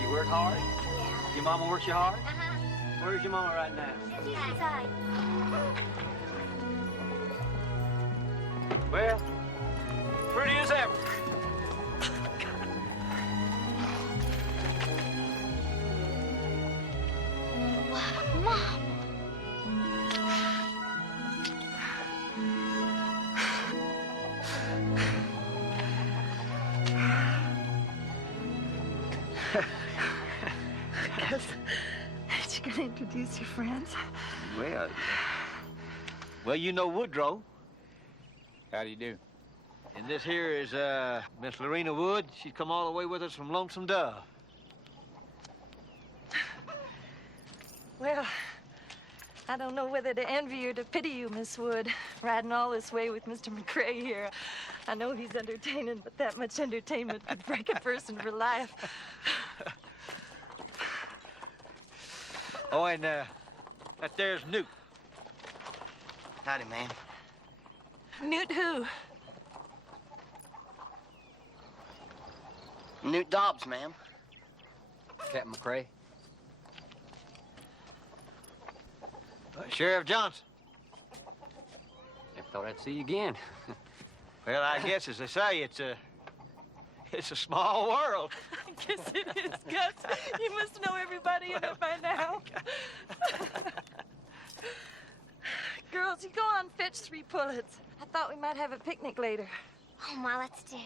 You work hard? Yeah. Your mama works you hard? Uh-huh. Where's your mama right now? She's inside. Well, pretty as ever. Wow, Mom. Gus, aren't you gonna introduce your friends? Well, you know Woodrow. How do you do? And this here is, Miss Lorena Wood. She's come all the way with us from Lonesome Dove. Well, I don't know whether to envy or to pity you, Miss Wood, riding all this way with Mr. McCrae here. I know he's entertaining, but that much entertainment could break a person for life. Oh, and, that there's Newt. Howdy, ma'am. Newt who? Newt Dobbs, ma'am. Captain McCrae. Sheriff Johnson. Never thought I'd see you again. Well, I guess, as they say, it's a small world. I guess it is, Gus. You must know everybody in it by now. Girls, you go on and fetch 3 pullets. I thought we might have a picnic later. Oh, Ma, let's do.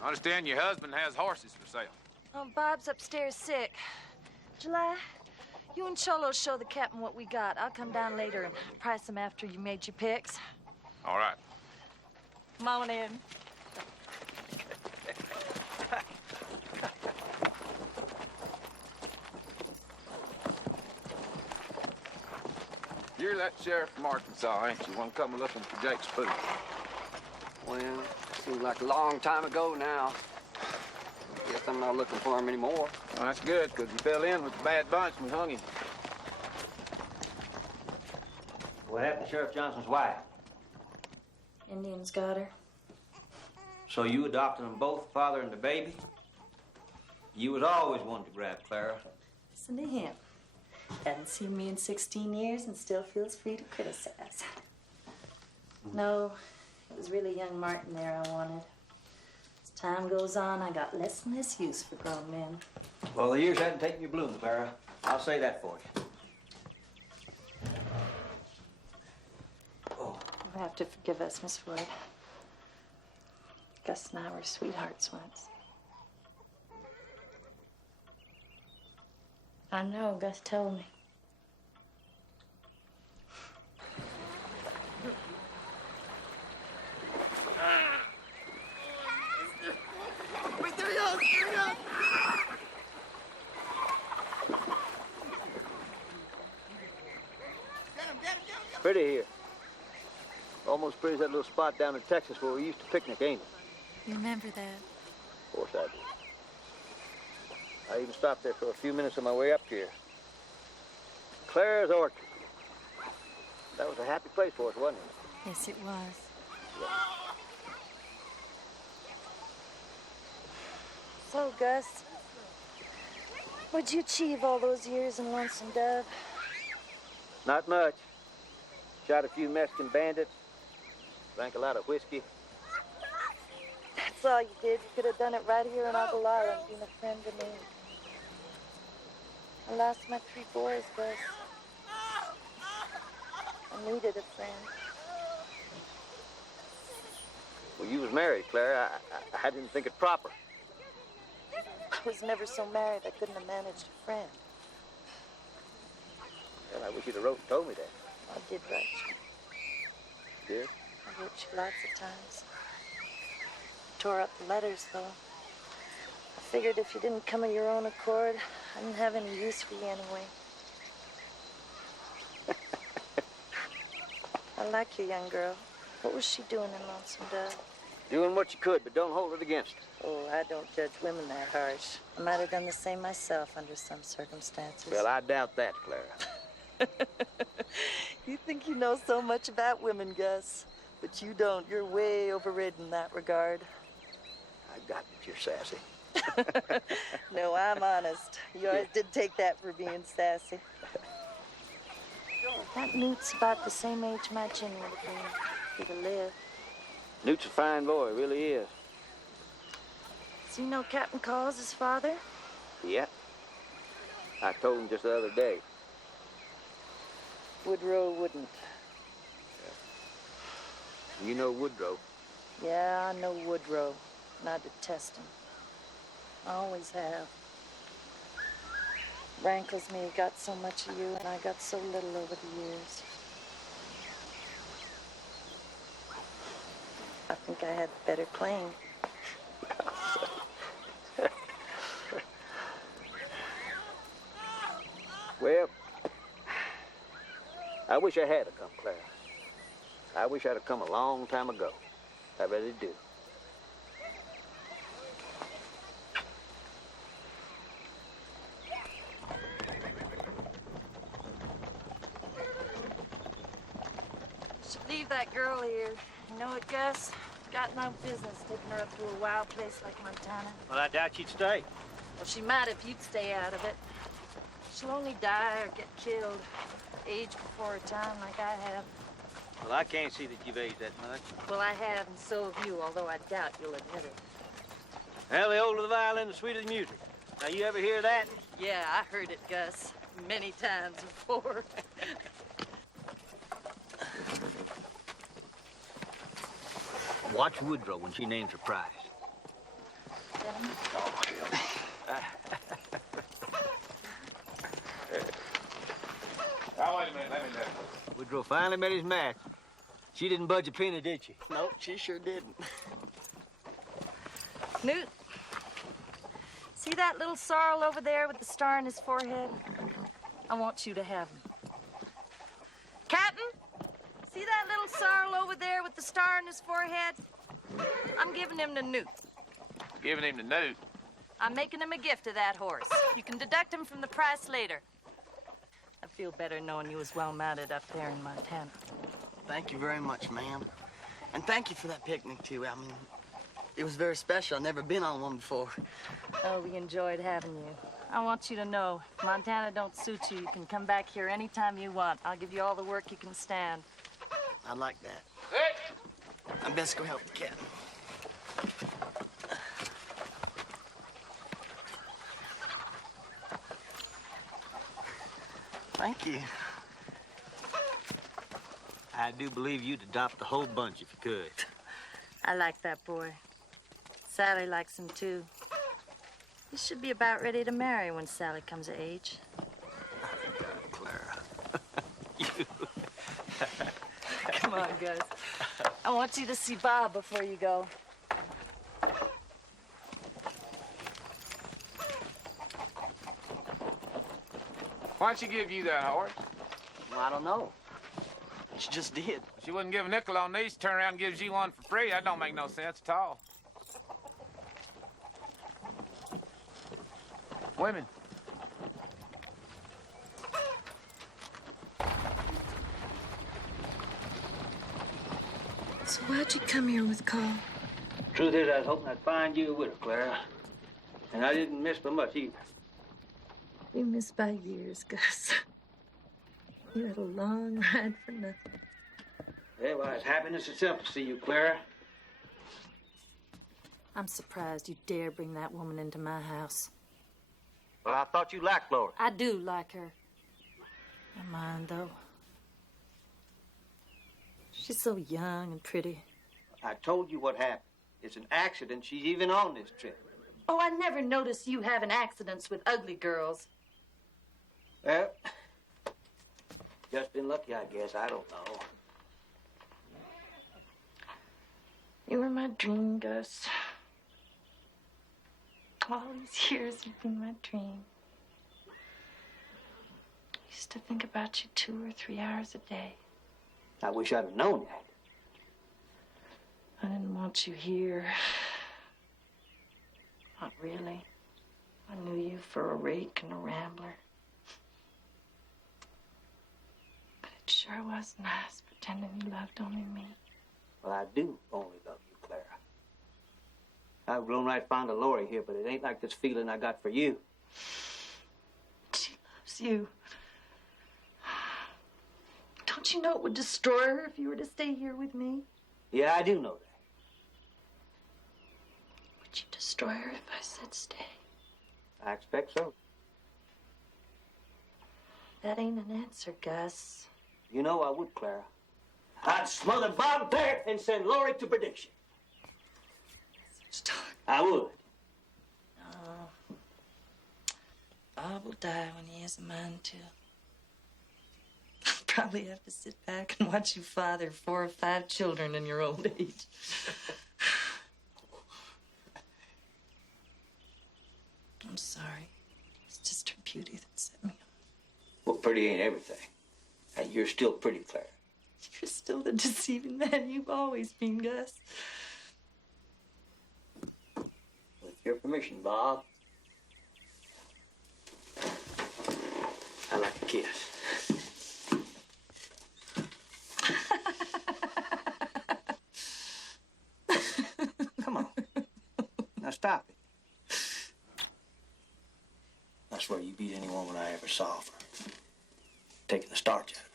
I understand your husband has horses for sale. Oh, Bob's upstairs sick. July, you and Cholo show the captain what we got. I'll come down later and price them after you made your picks. All right. Come on in. You're that sheriff from Arkansas, ain't you? Want to come looking for Jake's food? Well, seems like a long time ago now. Guess I'm not looking for him anymore. Well, that's good, because he fell in with the bad bunch and we hung him. What happened to Sheriff Johnson's wife? Indians got her. So you adopted them both, the father and the baby? You was always wanting to grab Clara. Listen to him. Hadn't seen me in 16 years and still feels free to criticize. No, it was really young Martin there I wanted. As time goes on, I got less and less use for grown men. Well, the years hadn't taken your bloom, Clara. I'll say that for you. You'll have to forgive us, Miss Floyd. Gus and I were sweethearts once. I know, Gus told me. Pretty here. Almost pretty as that little spot down in Texas where we used to picnic, ain't it? You remember that? Of course I do. I even stopped there for a few minutes on my way up here. Clara's Orchard. That was a happy place for us, wasn't it? Yes, it was. So, Gus, what'd you achieve all those years in Lonesome, Dove? Not much. Shot a few Mexican bandits. Drank a lot of whiskey. That's all you did. You could have done it right here in Ogallala and been a friend to me. I lost my 3 boys, Gus. I needed a friend. Well, you was married, Clara. I didn't think it proper. I was never so married I couldn't have managed a friend. Well, I wish you'd have wrote and told me that. I did write you. You did? I wrote you lots of times. Tore up the letters, though. I figured if you didn't come of your own accord, I didn't have any use for you anyway. I like your young girl. What was she doing in Lonesome, Dove? Doing what you could, but don't hold it against her. Oh, I don't judge women that harsh. I might have done the same myself under some circumstances. Well, I doubt that, Clara. You think you know so much about women, Gus. But you don't. You're way overrated in that regard. I got that you're sassy. No, I'm honest. You always did take that for being sassy. That Newt's about the same age my Jen would have been if he'd have lived. Newt's a fine boy, really is. So you know Captain Call's his father? Yeah. I told him just the other day. Woodrow wouldn't. You know Woodrow. Yeah, I know Woodrow, and I detest him. I always have. Rankles me he got so much of you, and I got so little over the years. I think I had better claim. Well, I wish I had come, Clara. I wish I'd have come a long time ago. I really do. Should leave that girl here. You know it, Gus? Got no business taking her up to a wild place like Montana. Well, I doubt you'd stay. Well, she might if you'd stay out of it. She'll only die or get killed, age before her time like I have. Well, I can't see that you've aged that much. Well, I have, and so have you, although I doubt you'll admit it. Well, the older the violin, the sweeter the music. Now, you ever hear that? Yeah, I heard it, Gus, many times before. Watch Woodrow when she names her prize. Now, wait a minute, let me know. Woodrow finally met his match. She didn't budge a penny, did she? Nope, she sure didn't. Newt, see that little sorrel over there with the star in his forehead? I want you to have him. Captain, see that little sorrel over there with the star in his forehead? I'm giving him to Newt. Giving him to Newt. I'm making him a gift of that horse. You can deduct him from the price later. I feel better knowing you was well mounted up there in Montana. Thank you very much, ma'am. And thank you for that picnic, too. I mean, it was very special. I've never been on one before. Oh, we enjoyed having you. I want you to know, if Montana don't suit you, you can come back here anytime you want. I'll give you all the work you can stand. I like that. I best go help the captain. Thank you. I do believe you'd adopt the whole bunch if you could. I like that boy. Sally likes him, too. He should be about ready to marry when Sally comes of age. Clara. Come on, Gus. I want you to see Bob before you go. Why'd she give you that horse? Well, I don't know. She just did. She wouldn't give a nickel on these, turn around and gives you one for free. That don't make no sense at all. Women. So why'd you come here with Carl? Truth is, I was hoping I'd find you a widow, Clara. And I didn't miss by much either. You missed by years, Gus. You had a long ride for nothing. Yeah, well, it's happiness itself to see you, Clara. I'm surprised you dare bring that woman into my house. Well, I thought you liked Lori. I do like her. I mind, though. She's so young and pretty. I told you what happened. It's an accident. She's even on this trip. Oh, I never noticed you having accidents with ugly girls. Well, just been lucky, I guess. I don't know. You were my dream, Gus. All these years you've been my dream. I used to think about you 2 or 3 hours a day. I wish I'd have known that. I didn't want you here. Not really. I knew you for a rake and a rambler. But it sure was nice pretending you loved only me. Well, I do only love you, Clara. I've grown right fond of Lori here, but it ain't like this feeling I got for you. She loves you. Don't you know it would destroy her if you were to stay here with me? Yeah, I do know that. Would you destroy her if I said stay? I expect so. That ain't an answer, Gus. You know I would, Clara. I'd smother Bob there and send Lori to perdition. I would. Oh. Bob will die when he has a mind to. I'll probably have to sit back and watch you father 4 or 5 children in your old age. I'm sorry. It's just her beauty that set me on. Well, pretty ain't everything. And you're still pretty, Clara. You're still the deceiving man you've always been, Gus. With your permission, Bob, I'd like a kiss. Come on. Now stop it. I swear you beat any woman I ever saw for taking the starch out of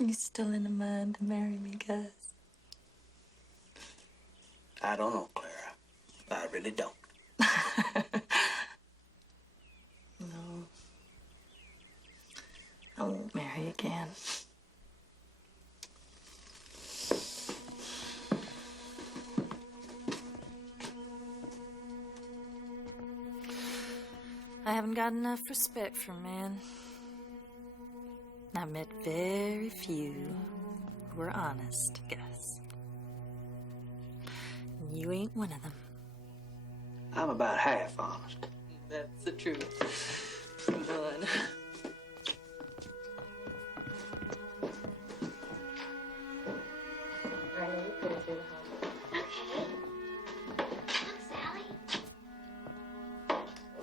a man. You still in the mind to marry me, Gus? I don't know, Clara. I really don't. No. I won't marry again. I haven't got enough respect for men. I've met very few who are honest, Gus. And you ain't one of them. I'm about half honest. That's the truth. Come on.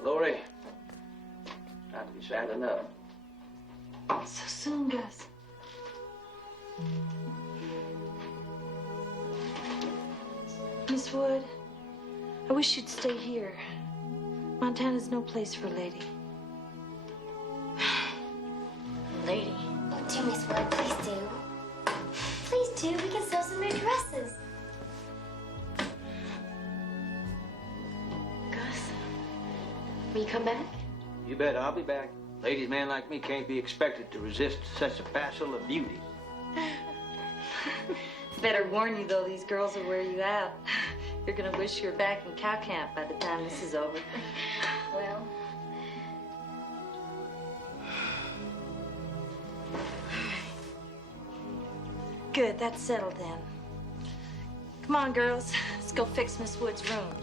Lori, time to be saddling up. So soon, Gus. Miss Wood, I wish you'd stay here. Montana's no place for a lady. Lady? Do, Miss Wood, please do. Please do. We can sew some new dresses. Gus, will you come back? You bet I'll be back. Ladies, man like me can't be expected to resist such a passel of beauty. Better warn you, though, these girls will wear you out. You're gonna wish you were back in cow camp by the time this is over. Well, good, that's settled then. Come on, girls. Let's go fix Miss Wood's room.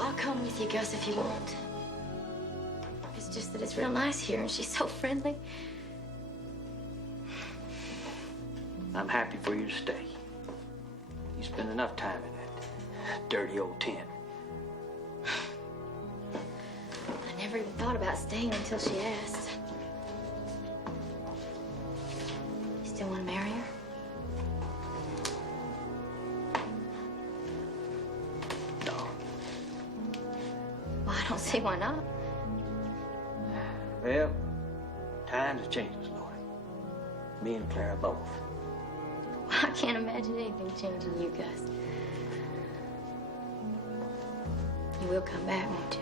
well, I'll come with you, Gus, if you want. It's just that it's real nice here, and she's so friendly. I'm happy for you to stay. You spend enough time in that dirty old tent. I never even thought about staying until she asked. You still want to marry her? No. Well, I don't see why not. Well, times have changed, Lord. Me and Clara both. I can't imagine anything changing you, Gus. You will come back, won't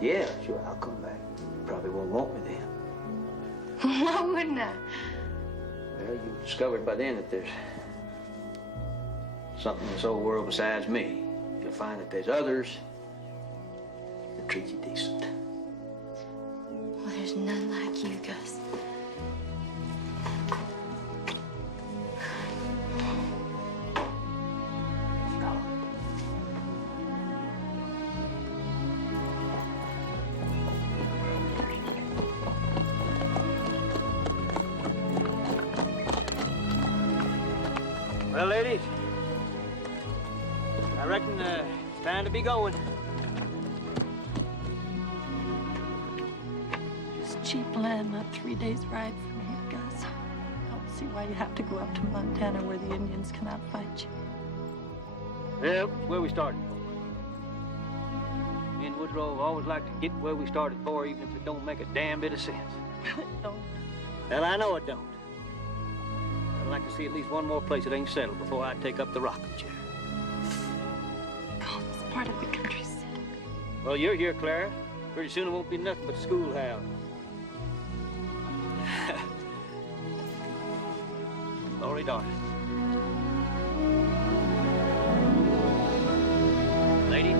you? Yeah, sure, I'll come back. You probably won't want me then. Why wouldn't I? Well, you've discovered by then that there's something in this old world besides me. You'll find that there's others that treat you decent. Well, there's none like you, Gus. Well, ladies, I reckon it's time to be going. Just cheap land, not 3 days' ride from here, Gus. I don't see why you have to go up to Montana where the Indians cannot fight you. Well, where we started. Me and Woodrow always like to get where we started for, even if it don't make a damn bit of sense. It don't. Well, I know it don't. I'd like to see at least one more place that ain't settled before I take up the rocking chair. Oh, this part of the country's settled. Well, you're here, Clara. Pretty soon it won't be nothing but schoolhouse. Lori, darling. Lady.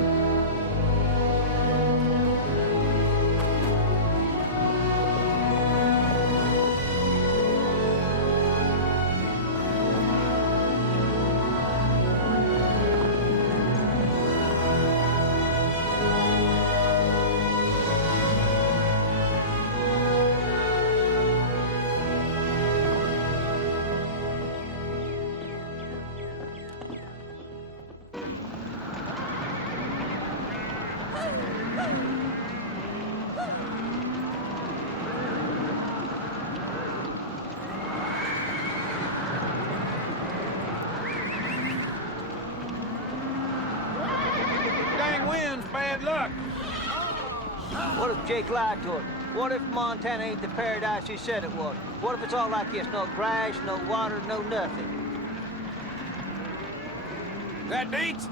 Dang wind's bad luck. What if Jake lied to her? What if Montana ain't the paradise you said it was? What if it's all like this? No grass, no water, no nothing. That beats?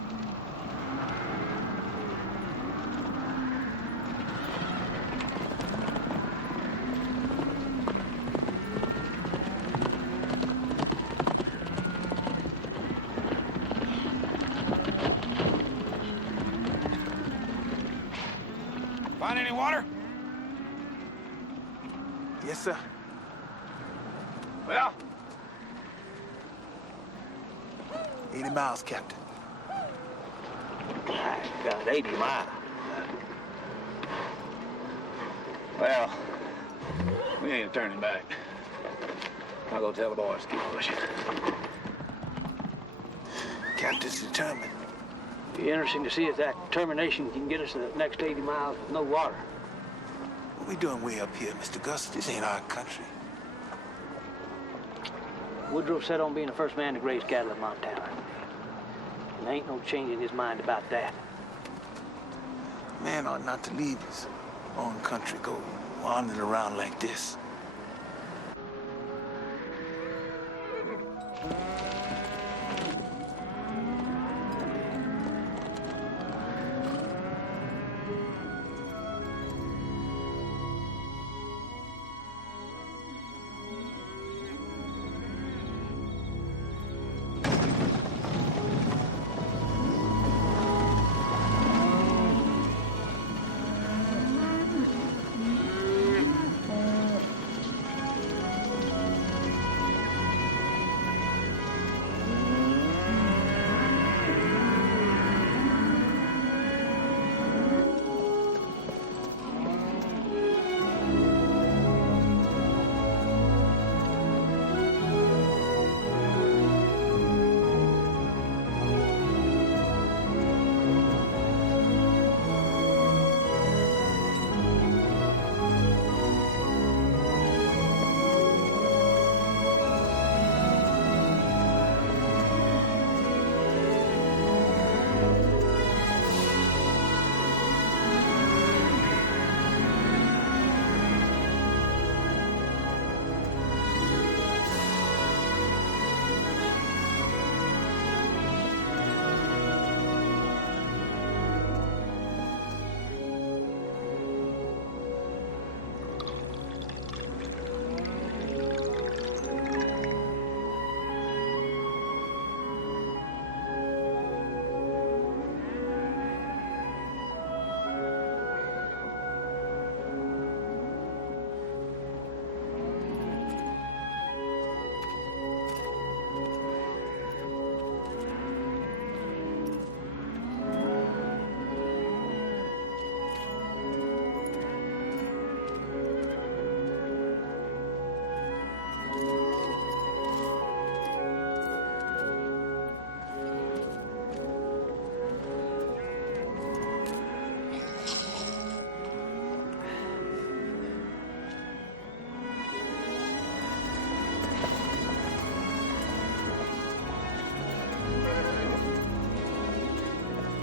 Find any water? Yes, sir. Well? 80 miles, Captain. God, 80 miles. Well, we ain't turning back. I'll go tell the boys to keep pushing. Captain's determined. Be interesting to see if that determination can get us to the next 80 miles with no water. What we doing way up here, Mr. Gus? This ain't our country. Woodrow set on being the first man to graze cattle in Montana. And there ain't no changing his mind about that. Man ought not to leave his own country, go wandering around like this.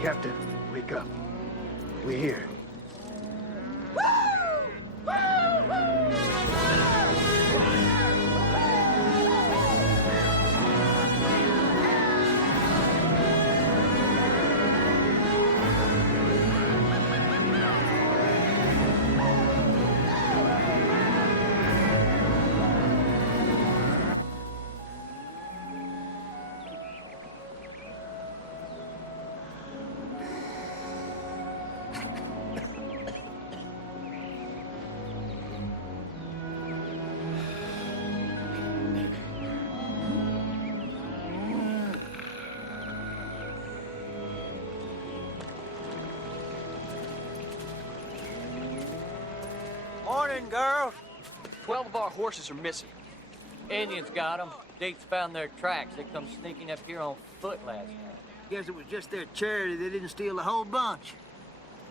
Captain, wake up. We're here. Morning, girls. 12 of our horses are missing. Indians got them. Dates found their tracks. They come sneaking up here on foot last night. Guess it was just their charity they didn't steal the whole bunch.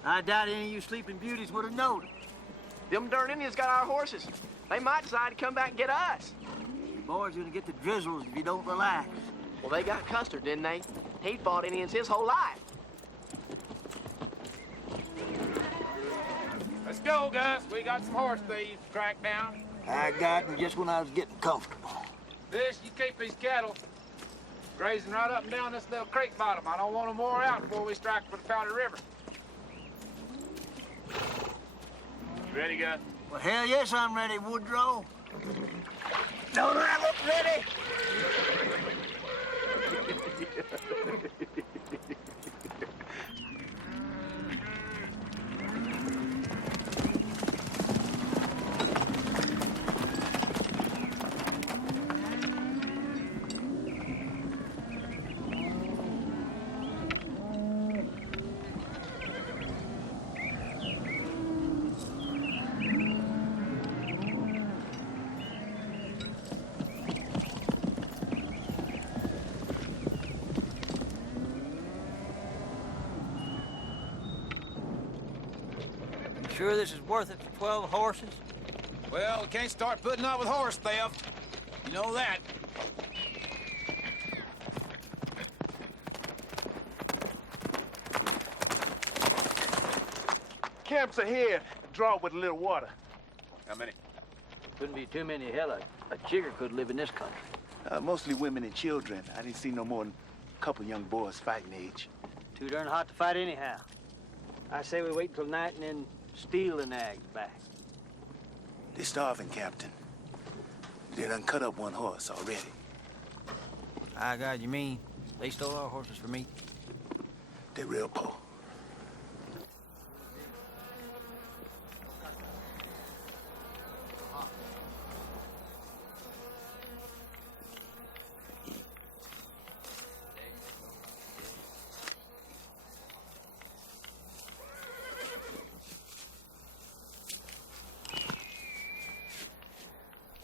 I doubt any of you sleeping beauties would have noticed. Them darn Indians got our horses. They might decide to come back and get us. You boys gonna get the drizzles if you don't relax. Well, they got Custer, didn't they? He fought Indians his whole life. Let's go, Gus. We got some horse thieves to track down. I got him just when I was getting comfortable. Fish, you keep these cattle grazing right up and down this little creek bottom. I don't want them wore out before we strike for the Powder River. You ready, Gus? Well, hell yes, I'm ready, Woodrow. Don't I look ready? Sure this is worth it for 12 horses? Well, we can't start putting up with horse theft. You know that. Camp's ahead. Draw with a little water. How many? Couldn't be too many. Hell, a chigger could live in this country. Mostly women and children. I didn't see no more than a couple young boys fighting age. Too darn hot to fight anyhow. I say we wait until night and then steal the nags back. They're starving, Captain. They done cut up one horse already. I got you mean. They stole our horses for meat. They're real poor.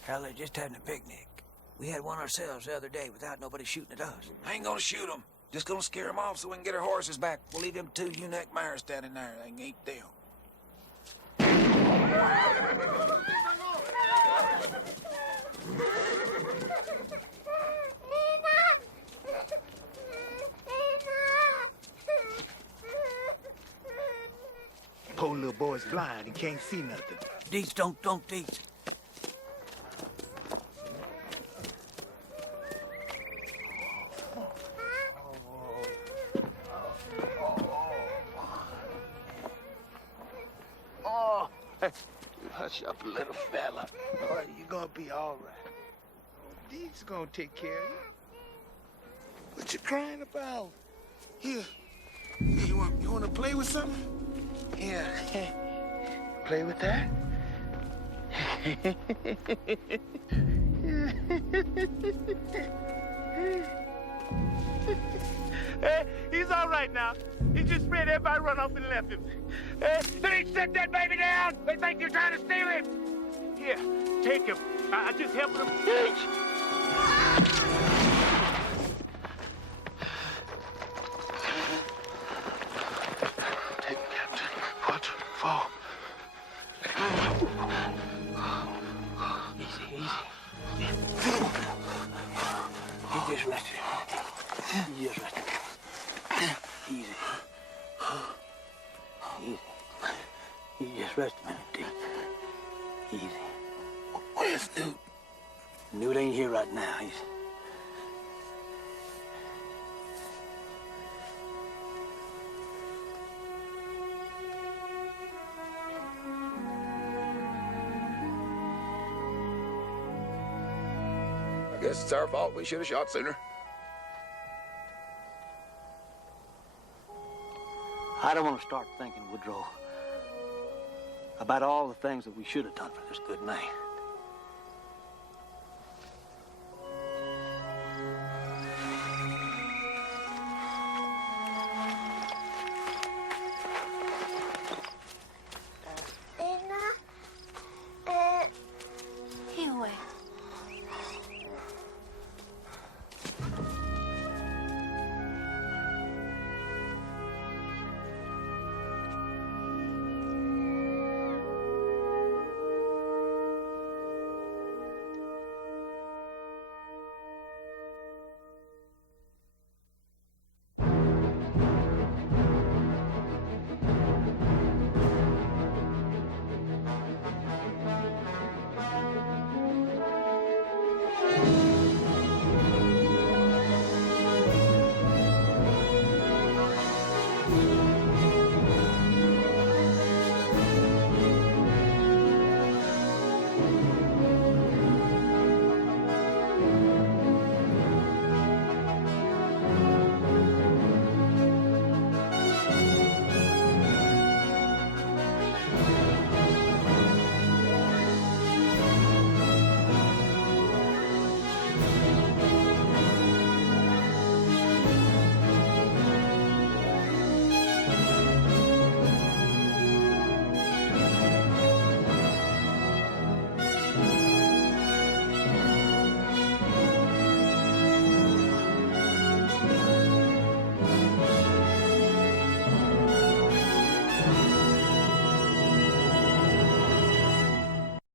Hell, they're just having a picnic. We had one ourselves the other day without nobody shooting at us. I ain't gonna shoot them. Just gonna scare them off so we can get our horses back. We'll leave them 2 ewe-neck mares standing there. They can eat them. Poor little boy's blind. He can't see nothing. Deets, don't Deets. Hush up, little fella. Boy, you're gonna be all right. Dee's gonna take care of you. What you crying about? Here. You want to play with something? Here. Play with that? Hey, he's all right now. He just ran everybody run off and left him. Hey, they set that baby down. They think you're trying to steal him. Here, take him. I just helped him. Take it, Captain. Watch. Fall. Easy. He just rested. Easy. You just rest a minute, Dick. Easy. Where's Newt? Newt ain't here right now. He's... I guess it's our fault. We should have shot sooner. I don't want to start thinking, Woodrow, about all the things that we should have done for this good name.